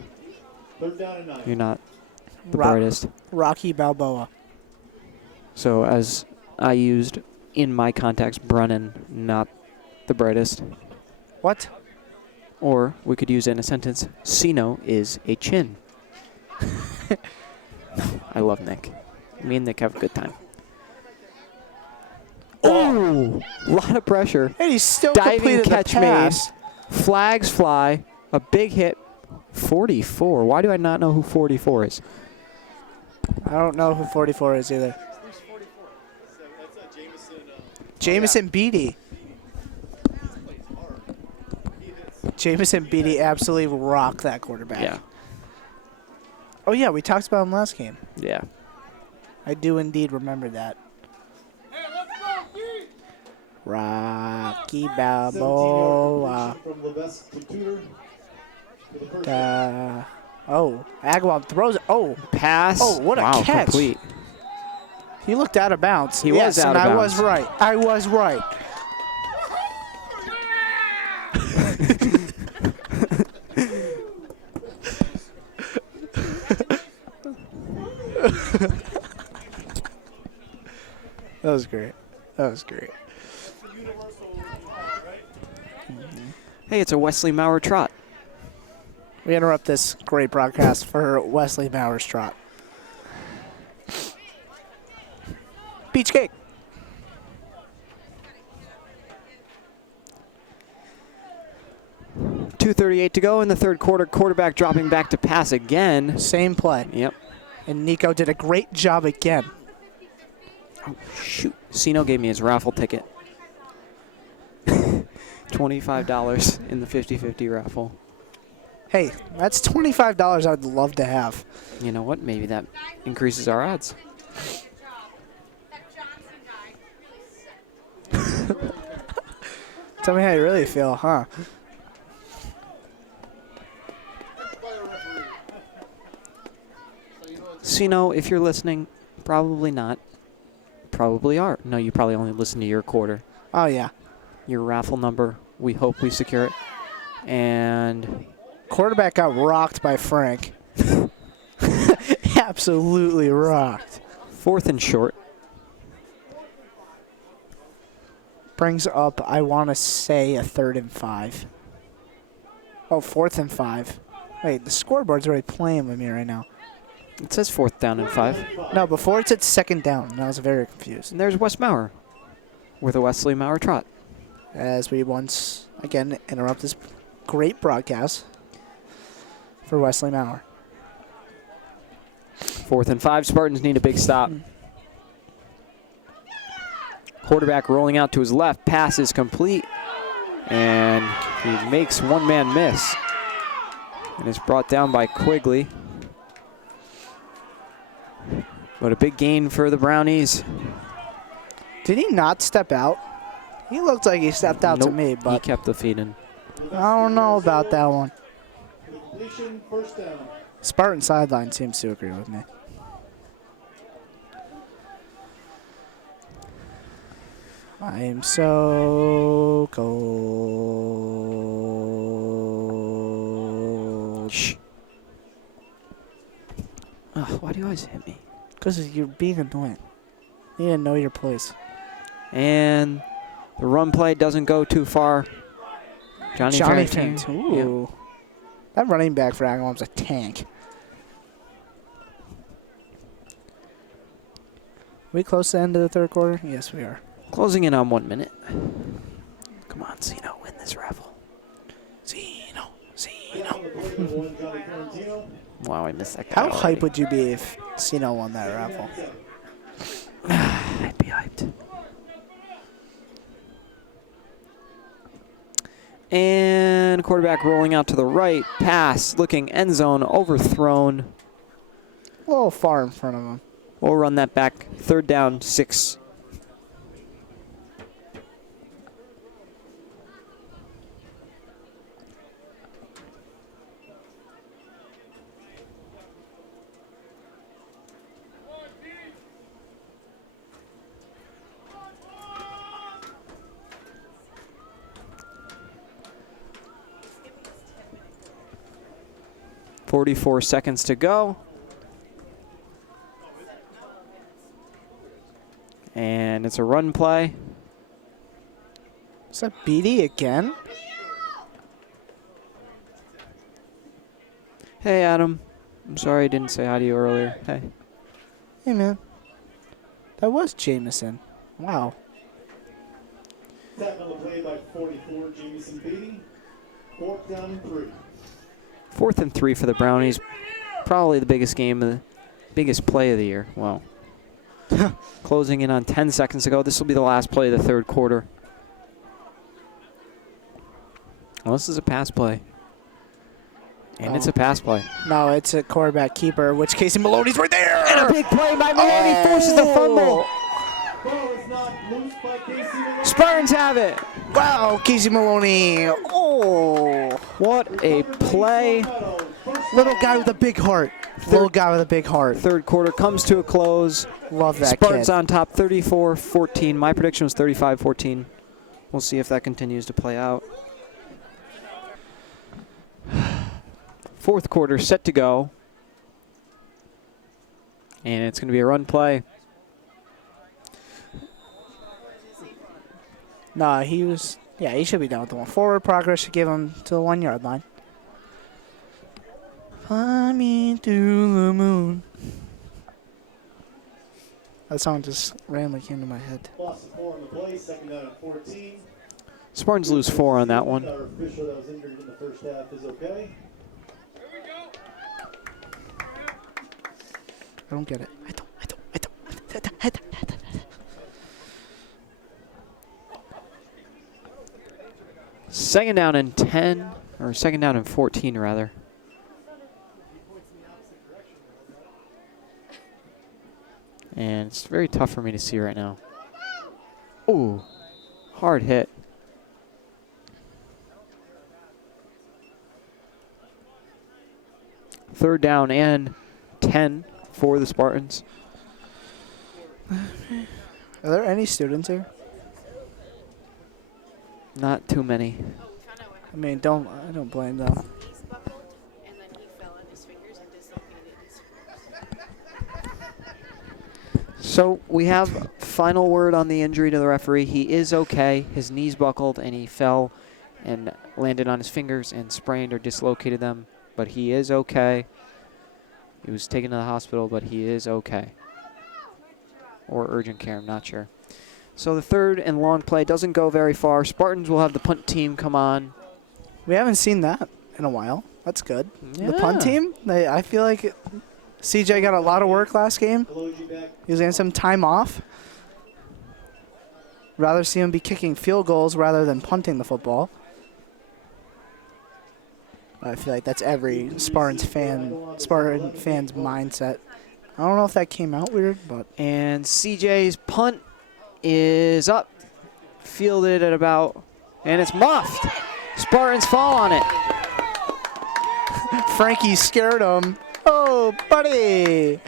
Third down and 9. you're not the Rock- brightest. Rocky Balboa. So as I used in my context, Brennan, not the brightest. What? Or we could use it in a sentence, Sino is a chin. I love Nick. Me and Nick have a good time. Oh! A lot of pressure. Hey, he's still Diving completed catch the pass. made. Flags fly. A big hit. 44. Why do I not know who 44 is? I don't know who 44 is either. Jameson Beatty. Jameson Beatty absolutely rocked that quarterback. Yeah. Oh, yeah, we talked about him last game. Yeah. I do indeed remember that. Rocky Balboa. From Levesque to Tudor. For the first Oh, Agawam throws it. Oh, Pass. Oh, what a wow, catch. Complete. he looked out of bounds. He yes, was out and of I bounds. was right. I was right. That was great. That was great. Hey, it's a Wesley Maurer trot. We interrupt this great broadcast for Wesley Maurer's trot. Beach cake. .238 to go in the third quarter. Quarterback dropping back to pass again. Same play. Yep. And Nico did a great job again. Oh, shoot. Sino gave me his raffle ticket. $25 in the 50-50 raffle. Hey, that's $25 I'd love to have. You know what? Maybe that increases our odds. Tell me how you really feel, huh? Sino, if you're listening, probably not. Probably are. No, you probably only listen to your quarter. Oh, yeah. Your raffle number. We hope we secure it. And Quarterback got rocked by Frank. Absolutely rocked. 4th and short. Brings up, I want to say, a 3rd and 5. Oh, 4th and 5. Wait, the scoreboard's already playing with me right now. It says 4th down and 5. No, before it said 2nd down, and I was very confused. And there's West Maurer with a Wesley Maurer trot. As we once again interrupt this great broadcast for Wesley Maurer. 4th and 5. Spartans need a big stop. Quarterback rolling out to his left. Pass is complete. And he makes one-man miss. And is brought down by Quigley. But a big gain for the Brownies. Did he not step out? He looked like he stepped out to me, He but kept the feet in. I don't know about that one. Completion, first down. Spartan sideline seems to agree with me. I am so cold. Shh. Ugh, why do you always hit me? Because you're being annoying. You need to know your place. And the run play doesn't go too far. Johnny Farrington. Ooh. That running back for Agawam's a tank. We close to the end of the 3rd quarter? Yes, we are. Closing in on 1 minute. Come on, Zeno, win this raffle. Zeno. Wow, I missed that guy How already. hype would you be if Sino won that raffle? I'd be hyped. And quarterback rolling out to the right. Pass, looking end zone, overthrown. A little far in front of him. We'll run that back. 3rd down, 6. .44 seconds to go. And it's a run play. Is that Beatty again? Hey, Adam. I'm sorry I didn't say hi to you earlier. Hey. Hey, man. That was Jameson. Wow. Tackle the play by 44, Jamison Beatty. 4th down and 3. 4th and 3 for the Brownies. Probably the biggest game, the biggest play of the year. Wow. Closing in on 10 seconds to go. This will be the last play of the 3rd quarter. Well, this is a pass play. And it's a pass play. No, it's a quarterback keeper, which Casey Maloney's right there. And a big play by Maloney forces the fumble. Ball is knocked loose by Casey Maloney. Spartans have it. Wow, Casey Maloney. Oh. What a play. Little guy with a big heart. Little guy with a big heart. 3rd quarter comes to a close. Love that Spartans kid. on top 34-14. My prediction was 35-14. We'll see if that continues to play out. 4th quarter set to go. And it's going to be a run play. Nah, he should be done with the one. Forward progress should give him to the 1 yard line. Fly me to the moon. That song just randomly came to my head. Loss of 4 on the play, 2nd down and 14. Spartans lose 4 on that one. Our official that was injured in the first half is okay. I don't get it. I don't. 2nd down and 10, or 2nd down and 14 rather. And it's very tough for me to see right now. Ooh. Hard hit. Third down and 10 for the Spartans. Are there any students here? Not too many. I mean, I don't blame them. He's buckled, and then he fell on his fingers and dislocated his fingers. So we have final word on the injury to the referee. He is okay. His knees buckled and he fell and landed on his fingers and sprained or dislocated them. But he is okay. He was taken to the hospital, but he is okay. Or urgent care, I'm not sure. So the third and long play doesn't go very far. Spartans will have the punt team come on. We haven't seen that in a while. That's good. Yeah. The punt team, I feel like CJ got a lot of work last game. He was getting some time off. Rather see him be kicking field goals rather than punting the football. I feel like that's every Spartan fan's mindset. I don't know if that came out weird, but. And CJ's punt is up. Fielded at about, and it's muffed. Spartans fall on it. Frankie scared him. Oh, buddy.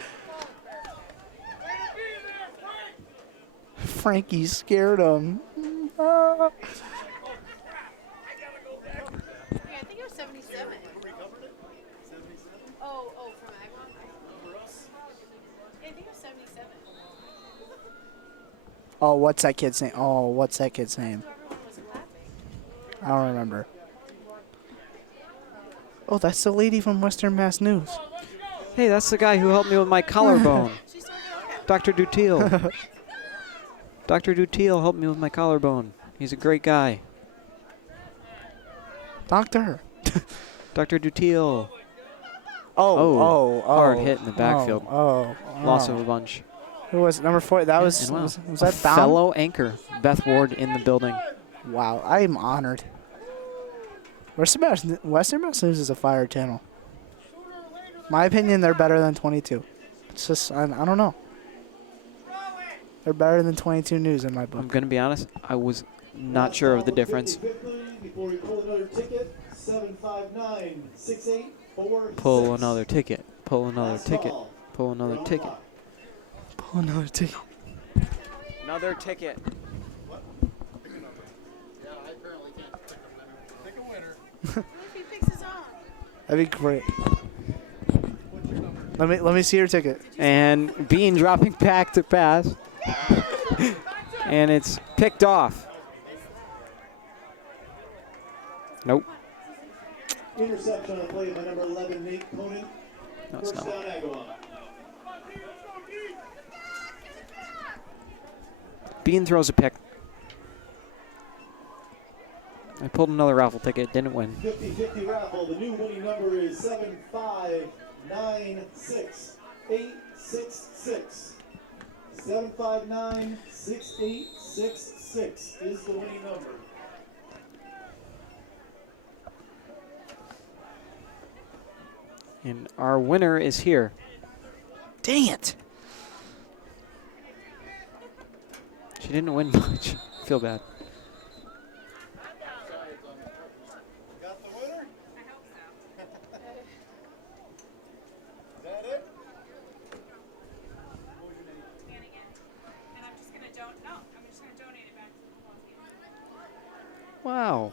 Frankie scared him. Yeah, I think it was 77. Oh, from Agawam? Yeah, I think it was 77. Oh, what's that kid's name? Everyone was clapping. I don't remember. Oh, that's the lady from Western Mass News. Hey, that's the guy who helped me with my collarbone. She's doing okay. Dr. Dutille. Dr. Dutille helped me with my collarbone. He's a great guy. Doctor. Dr. Dutille. Oh. Hard hit in the backfield. Loss of a bunch. Who was it? Number 4? That was, And wow, was that Baum? fellow anchor, Beth Ward, in the building. Wow, I am honored. Western Mass News is a fire channel. My opinion, they're better than 22. It's just, I don't know. They're better than 22 News in my I'm book. going to be honest, I was not sure of the difference. Before we pull another ticket, 759-6846. Pull another ticket. Pull another Last ticket. call. Pull another Round ticket. clock. Pull another ticket. Another ticket. Yeah, I apparently can't pick a winner. What if he picks his own? That'd be great. Let me see your ticket. And Bean dropping back to pass. And it's picked off. Nope. Interception on the play by number 11, Nate Conan. No, it's First not. down, Agawam. Bean throws a pick. I pulled another raffle ticket, didn't win. 50-50 raffle. The new winning number is 7596866. 7596866 is the winning number. And our winner is here. Dang it. She didn't win much. Feel bad. Got the winner? Is that it? Wow.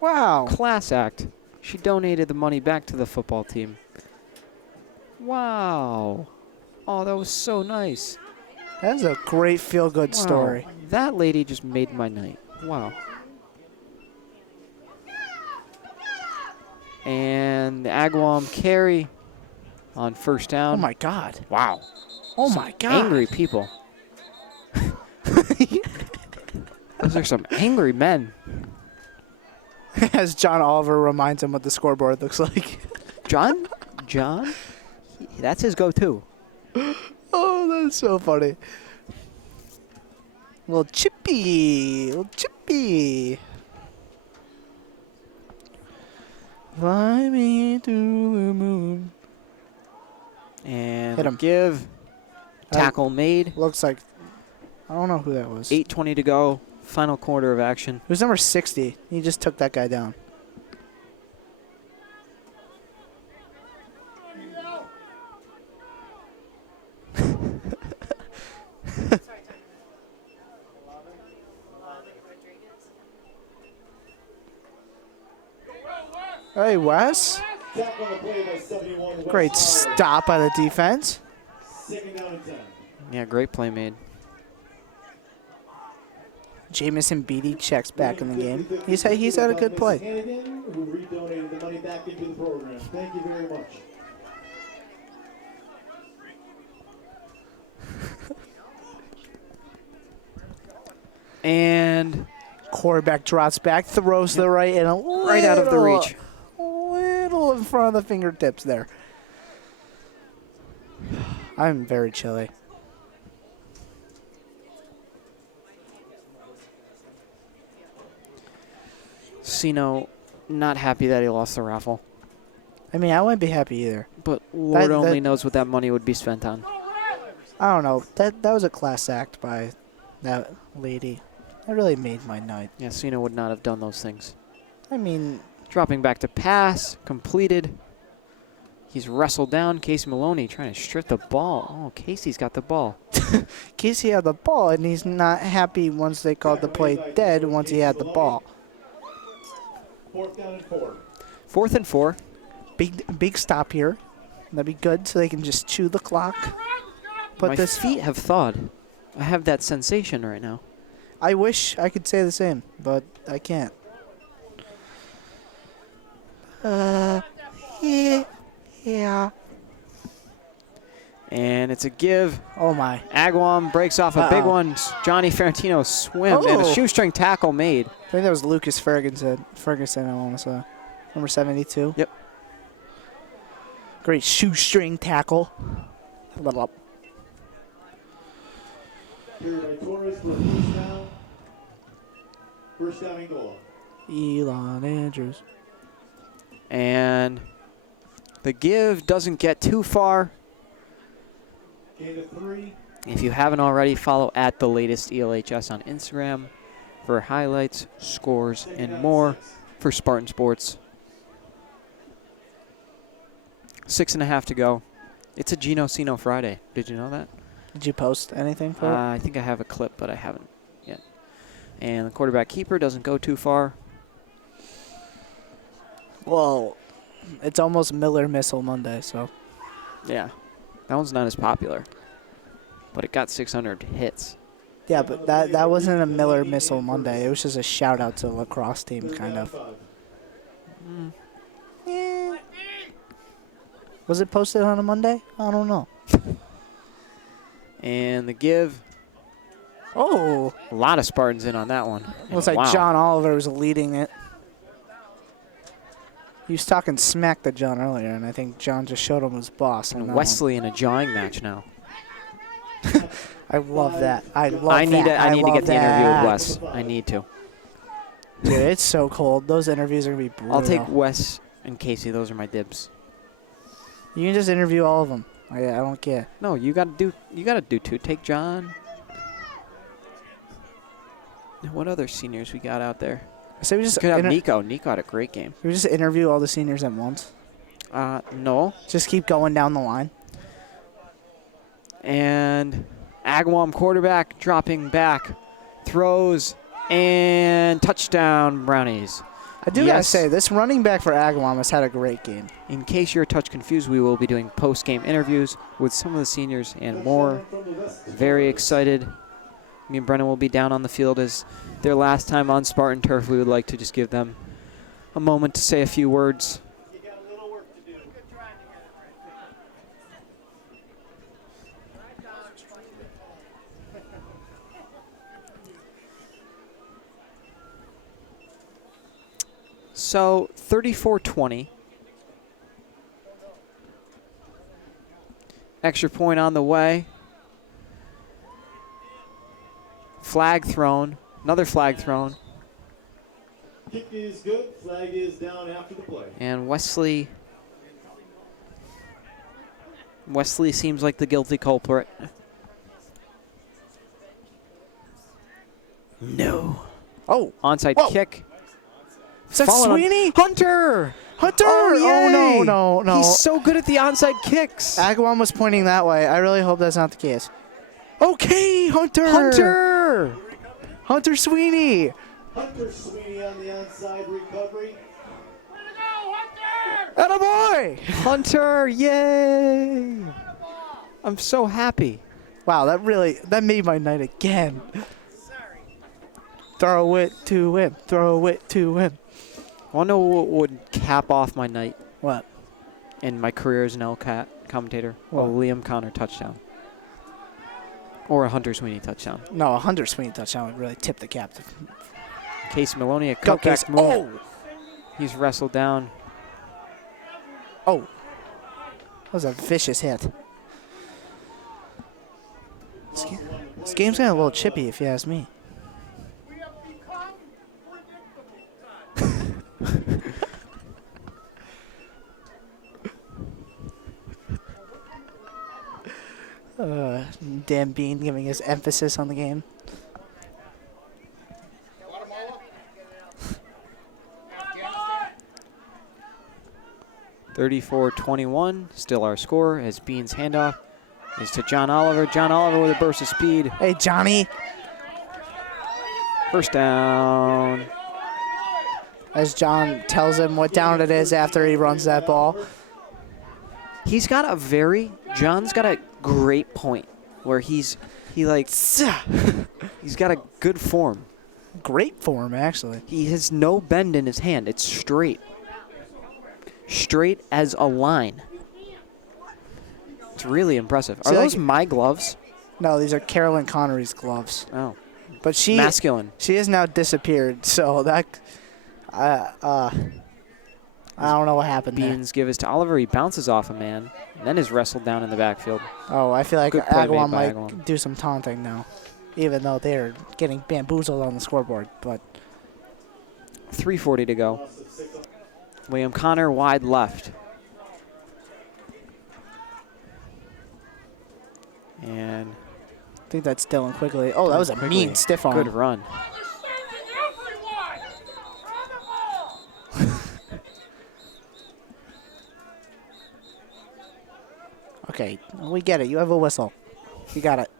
Wow. Class act. She donated the money back to the football team. Wow. Oh, that was so nice. That is a great feel-good Wow. story. That lady just made my night. Wow. And the Agawam carry on first down. Oh, my God. Wow. Oh, Some my God. Angry people. Those are some angry men. As John Oliver reminds him what the scoreboard looks like. John? That's his go-to. Oh, that's so funny. Little Chippy. Fly me to the moon. And Hit him. give. Tackle made. Looks like, I don't know who that was. 8:20 to go. final quarter of action. Who's number 60? He just took that guy down. Hey, Wes. Tackle on the play by 71. West Great Howard. stop by the defense. Second down and 10. Yeah, great play made. Jamison Beatty checks back in the game. He's had a good play. Hannigan, who redonated the money back into the program. Thank you very much. And Quarterback drops back, throws to the right, and right out of the reach. Little in front of the fingertips there. I'm very chilly. Sino, not happy that he lost the raffle. I mean, I wouldn't be happy either. But Lord That- only that- knows what that money would be spent on. I don't know. That was a class act by that lady. That really made my night. Yeah, Sino would not have done those things. I mean, Dropping back to pass, completed. He's wrestled down. Casey Maloney trying to strip the ball. Oh, Casey's got the ball. Casey had the ball, and he's not happy once they called the play dead once he had the ball. Fourth down and 4. 4th and 4. Big stop here. That'd be good so they can just chew the clock. Put My this. feet have thawed. I have that sensation right now. I wish I could say the same, but I can't. Yeah. And it's a give. Oh my. Agawam breaks off a big Uh-oh. one. Johnny Ferrantino swim and a Oh. shoestring tackle made. I think that was Lucas Ferguson, I want to say. Number 72. Yep. Great shoestring tackle. Level up. Carried by Torres for a first down. First down and goal. Elon Andrews. And the give doesn't get too far. Gain of 3. If you haven't already, follow at the latest ELHS on Instagram for highlights, scores, and more for Spartan Sports. 6.5 to go. It's a Gino Sino Friday. Did you know that? Did you post anything for it? I think I have a clip, but I haven't yet. And the quarterback keeper doesn't go too far. Well, it's almost Miller Missile Monday, so. Yeah, that one's not as popular, but it got 600 hits. Yeah, but that wasn't a Miller Missile Monday. It was just a shout out to the lacrosse team, kind of. Eh. Was it posted on a Monday? I don't know. And the give, Oh, a lot of Spartans in on that one. looks like Wow. John Oliver was leading it. He was talking smack to John earlier, and I think John just showed him his boss. on And that Wesley in a jawing match now. one. I love that. I love I need that. to, I need to love get the interview with that. Wes. I need to. Dude, it's so cold. Those interviews are gonna be brutal. I'll take Wes and Casey. Those are my dibs. You can just interview all of them. I don't care. No, you gotta do two. Take John. And what other seniors we got out there? So we just Could have Nico. Nico had a great game. we just interview all the seniors at once. No. Just keep going down the line. And Agawam quarterback dropping back, throws, and touchdown Brownies. I do gotta Yes. say, this running back for Agawam has had a great game. In case you're a touch confused, we will be doing post-game interviews with some of the seniors and more. Very excited. Me and Brennan will be down on the field as their last time on Spartan turf. We would like to just give them a moment to say a few words. So 34-20. Extra point on the way. Flag thrown. Another flag thrown. Kick is good. Flag is down after the play. And Wesley seems like the guilty culprit. No. Oh, Onside Whoa. kick. is that Fallen on- Sweeney? Hunter! Hunter! Oh, no, yay! no, no. He's so good at the onside kicks. Agawam was pointing that way. I really hope that's not the case. Okay, Hunter! Hunter! Hunter Sweeney! Hunter Sweeney on the onside recovery. Attaboy! Hunter! Yay! I'm so happy. Wow, that made my night again. Throw it to him. Throw it to him. Want to know what would cap off my night What? in my career as an LCAT commentator? What? A Liam Connor touchdown. Or a Hunter Sweeney touchdown. No, a Hunter Sweeney touchdown would really tip the cap. Casey Maloney, a Go, cutback Casey. move. Oh! He's wrestled down. Oh. That was a vicious hit. This game's getting a little chippy, if you ask me. Dan Bean giving his emphasis on the game. 34-21, still our score as Bean's handoff is to John Oliver. John Oliver with a burst of speed. Hey, Johnny. First down. As John tells him what down it is after he runs that ball. John's got a great point where he's got a good form. Great form, actually. He has no bend in his hand. It's straight. Straight as a line. It's really impressive. Are See, those like- my gloves? No, these are Carolyn Connery's gloves. Oh. But she Masculine. She has now disappeared, so that I don't know what happened there. Beans give us to Oliver. He bounces off a man and then is wrestled down in the backfield. Oh, I feel like Good play Agawam made by might Agawam. do some taunting now, even though they're getting bamboozled on the scoreboard. But 3:40 to go. William Connor wide left. And I think that's Dylan Quigley. Oh, that was a Quigley. mean stiff arm. Good run. Okay, we get it. You have a whistle. You got it.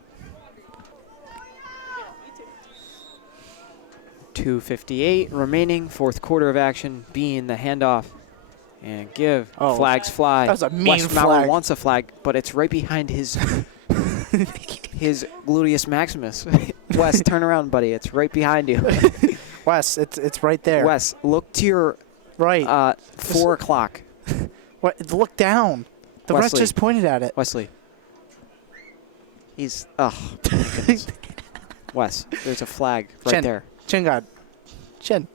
2:58 remaining, fourth quarter of action. Bean the handoff and give. Oh. Flags fly. That was a mean Wes Maurer flag. wants a flag, but it's right behind his his gluteus maximus. Wes, turn around, buddy. It's right behind you. Wes, it's right there. Wes, look to your Right. 4 o'clock. What? Look down. The ref Wesley. just pointed at it. Wesley. He's my goodness. Wes, there's a flag right Chin. there. Chin guard. Chin.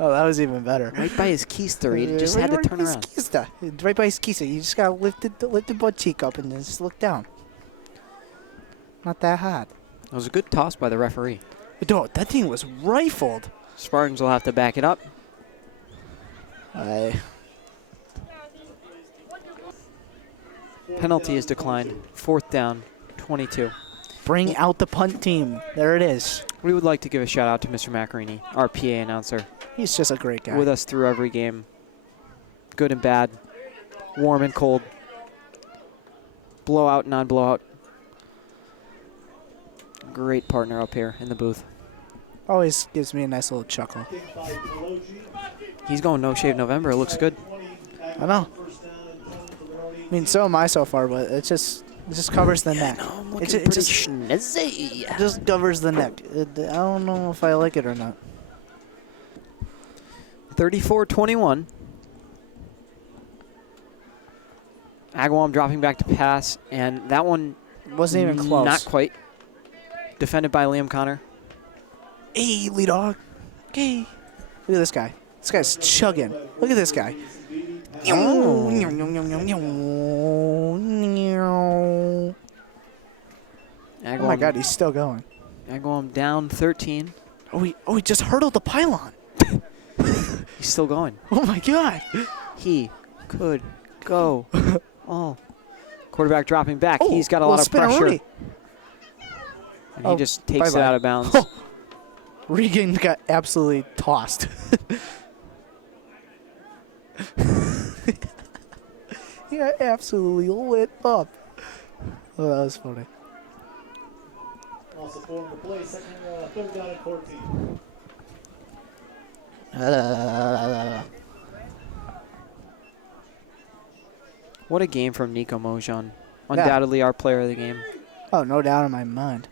Oh, that was even better. Right by his keister. He just had to turn his around. keister. Right by his keister. You just gotta lift the butt cheek up and then just look down. Not that hard. It was a good toss by the referee. Dude, that thing was rifled. Spartans will have to back it up. Penalty is declined. Fourth down, 22. Bring out the punt team. There it is. We would like to give a shout out to Mr. Macarini, our PA announcer, He's just a great guy. with us through every game. Good and bad, warm and cold, blowout, non-blowout. Great partner up here in the booth. Always gives me a nice little chuckle. He's going No Shave November. It looks good. I know. I mean, so am I so far, but it just covers the neck. I'm It looking ju- it pretty just- schnizzy. It just covers the neck. I don't know if I like it or not. 34-21. Agawam dropping back to pass, and that one Wasn't even close. Not quite. Defended by Liam Connor. Hey, lead dog. Okay. Look at this guy. This guy's chugging. Look at this guy. Oh. Oh my God, he's still going. Agawam down 13. Oh, he just hurdled the pylon. He's still going. Oh my God. He could go. Oh. Quarterback dropping back. Oh, He's got a little lot of pressure. spinneroonie. And he just takes it bye-bye. out of bounds. Regan got absolutely tossed. He got absolutely lit up. Oh, that was funny. Also form the play, third down at 14. What a game from Nico Mojon. Undoubtedly our player of the game. Oh, no doubt in my mind.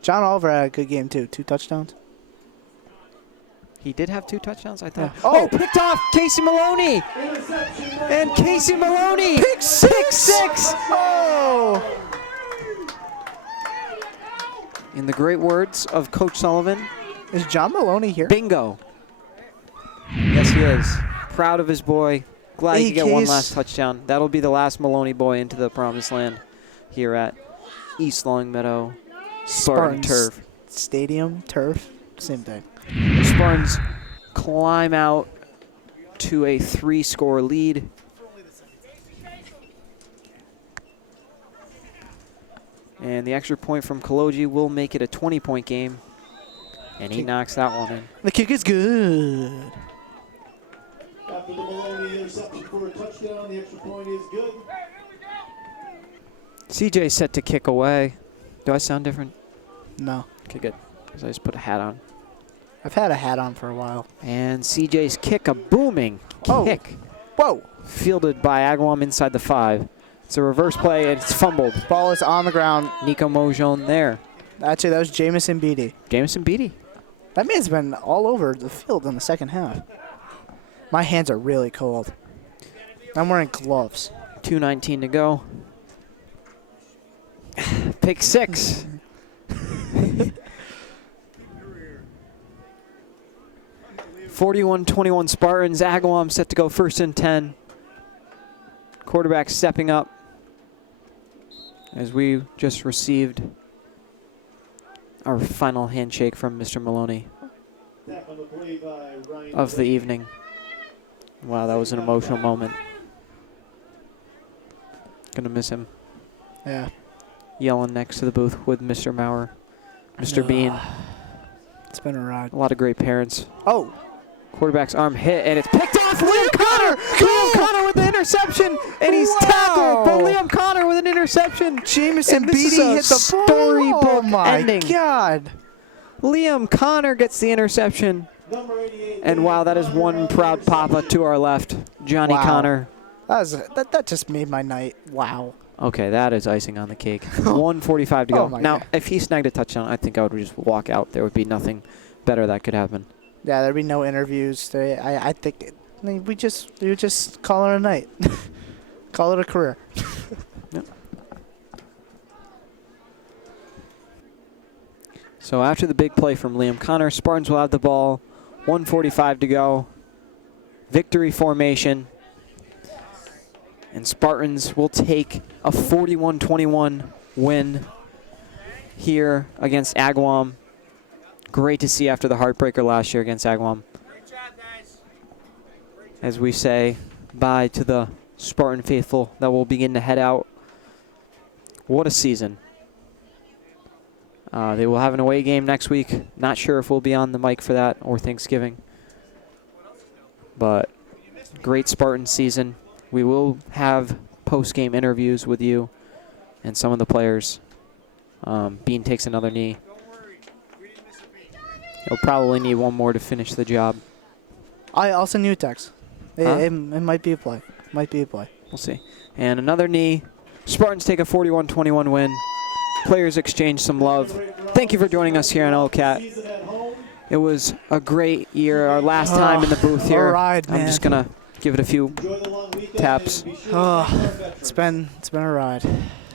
John Oliver had a good game, too. 2 touchdowns. He did have 2 touchdowns, I thought. Yeah. Oh, picked off Casey Maloney. And Casey Maloney. Pick six. Oh! In the great words of Coach Sullivan, Is John Maloney here? bingo. Yes, he is. Proud of his boy. Glad he Hey, could get one Case. last touchdown. That'll be the last Maloney boy into the promised land here at East Longmeadow Spartan Turf. Stadium, turf, same thing. Spartans climb out to a 3-score lead. And the extra point from Kaloji will make it a 20-point game. And he knocks that one in. The kick is good. After the Maloney interception for a touchdown, the extra point is good. CJ set to kick away. Do I sound different? No. Okay, good. Because I just put a hat on. I've had a hat on for a while. And CJ's kick, a booming Oh. kick, Whoa. fielded by Agawam inside the 5. It's a reverse play, and it's fumbled. Ball is on the ground. Nico Mojon there. Actually, that was Jamison Beatty. Jamison Beatty. That man's been all over the field in the second half. My hands are really cold. I'm wearing gloves. 2:19 to go. Pick 6. (41-21) Spartans. Agawam set to go 1st and 10. Quarterback stepping up as we just received our final handshake from Mr. Maloney Tap on the play by Ryan of the evening. Wow, that was an emotional moment. Gonna miss him. Yeah. Yelling next to the booth with Mr. Maurer, Mr. Bean. It's been a ride. A lot of great parents. Oh. Quarterback's arm hit, and it's picked off. Liam Connor! Liam Connor with the interception, and he's tackled. But Liam Connor with an interception. Jamison And this is Beatty a hit the storybook ball. Oh my ending. God. Liam Connor gets the interception. number 88. And wow, that is one proud papa to our left, Johnny Wow. Connor. That just made my night. Wow. Okay, that is icing on the cake. 1:45 to go. Oh my Now, God. if he snagged a touchdown, I think I would just walk out. There would be nothing better that could happen. Yeah, there'd be no interviews. I think we would just call it a night. Call it a career. So after the big play from Liam Connor, Spartans will have the ball. 1:45 to go. Victory formation. And Spartans will take a 41-21 win here against Agawam. Great to see after the heartbreaker last year against Agawam. As we say bye to the Spartan faithful that will begin to head out. What a season. They will have an away game next week. Not sure if we'll be on the mic for that or Thanksgiving. But great Spartan season. We will have post-game interviews with you and some of the players. Bean takes another knee. He'll probably need one more to finish the job. I also knew text. Huh? It might be a play. Might be a play. We'll see. And another knee. Spartans take a 41-21 win. Players exchange some love. Thank you for joining us here on LCAT. It was a great year. Our last time in the booth here. All right, I'm man. just gonna give it a few Enjoy the long weekend taps. and be sure Oh, to support it's been a ride.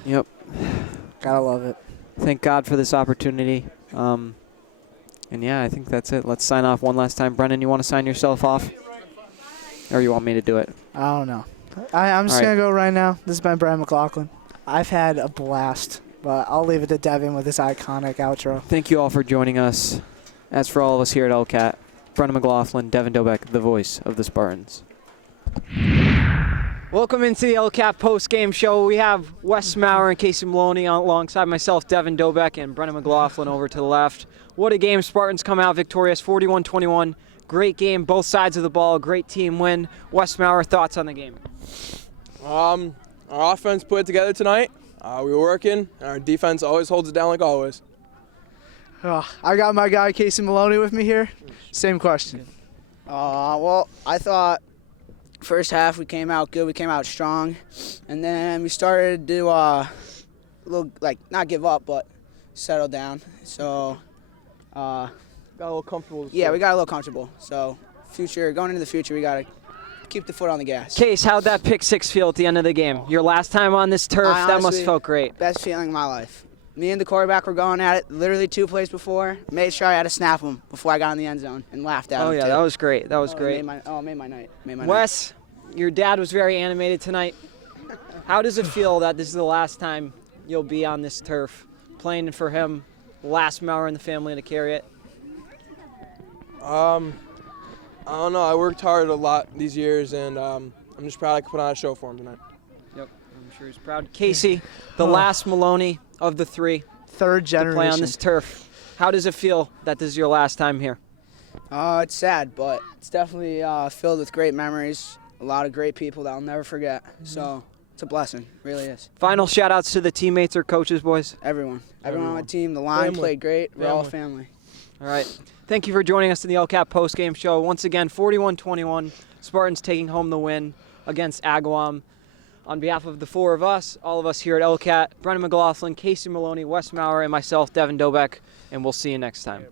Yep. Gotta love it. Thank God for this opportunity. And yeah, I think that's it. Let's sign off one last time. Brennan, you want to sign yourself off? Or you want me to do it? I don't know. I'm just All right. gonna go right now. This has been Brian McLaughlin. I've had a blast, but I'll leave it to Devin with this iconic outro. Thank you all for joining us. As for all of us here at LCAT, Brennan McLaughlin, Devin Dobeck, the voice of the Spartans. Welcome into the LCAP post-game show. We have Wes Maurer and Casey Maloney alongside myself, Devin Dobeck, and Brennan McLaughlin over to the left. What a game. Spartans come out victorious, 41-21. Great game, both sides of the ball, great team win. Wes Maurer, thoughts on the game? Our offense put it together tonight. We were working, and our defense always holds it down like always. I got my guy Casey Maloney with me here. Same question. Well, I thought first half we came out good. We came out strong, and then we started to not give up, but settle down. So Got a little comfortable. yeah, we got a little comfortable. So going into the future, we gotta keep the foot on the gas. Case, how'd that pick six feel at the end of the game? Your last time on this turf, I that must honestly- felt great. Best feeling of my life. Me and the quarterback were going at it literally 2 plays before. Made sure I had to snap him before I got in the end zone and laughed at him. Oh yeah, too. that was great. That was great. It made my night. Wes, your dad was very animated tonight. How does it feel that this is the last time you'll be on this turf, playing for him, last Maurer in the family to carry it? I don't know. I worked hard a lot these years, and I'm just proud I could put on a show for him tonight. Yep, I'm sure he's proud. Casey, the last Maloney of the three Third to play on generation. this turf. How does it feel that this is your last time here? It's sad, but it's definitely filled with great memories. A lot of great people that I'll never forget. So it's a blessing, really is. Final shout-outs to the teammates or coaches, boys. Everyone on my team. The line Family. played great. We're all Family. family. All right. Thank you for joining us in the LCAP postgame show. Once again, 41-21, Spartans taking home the win against Agawam. On behalf of the four of us, all of us here at LCAT, Brennan McLaughlin, Casey Maloney, Wes Maurer, and myself, Devin Dobeck, and we'll see you next time.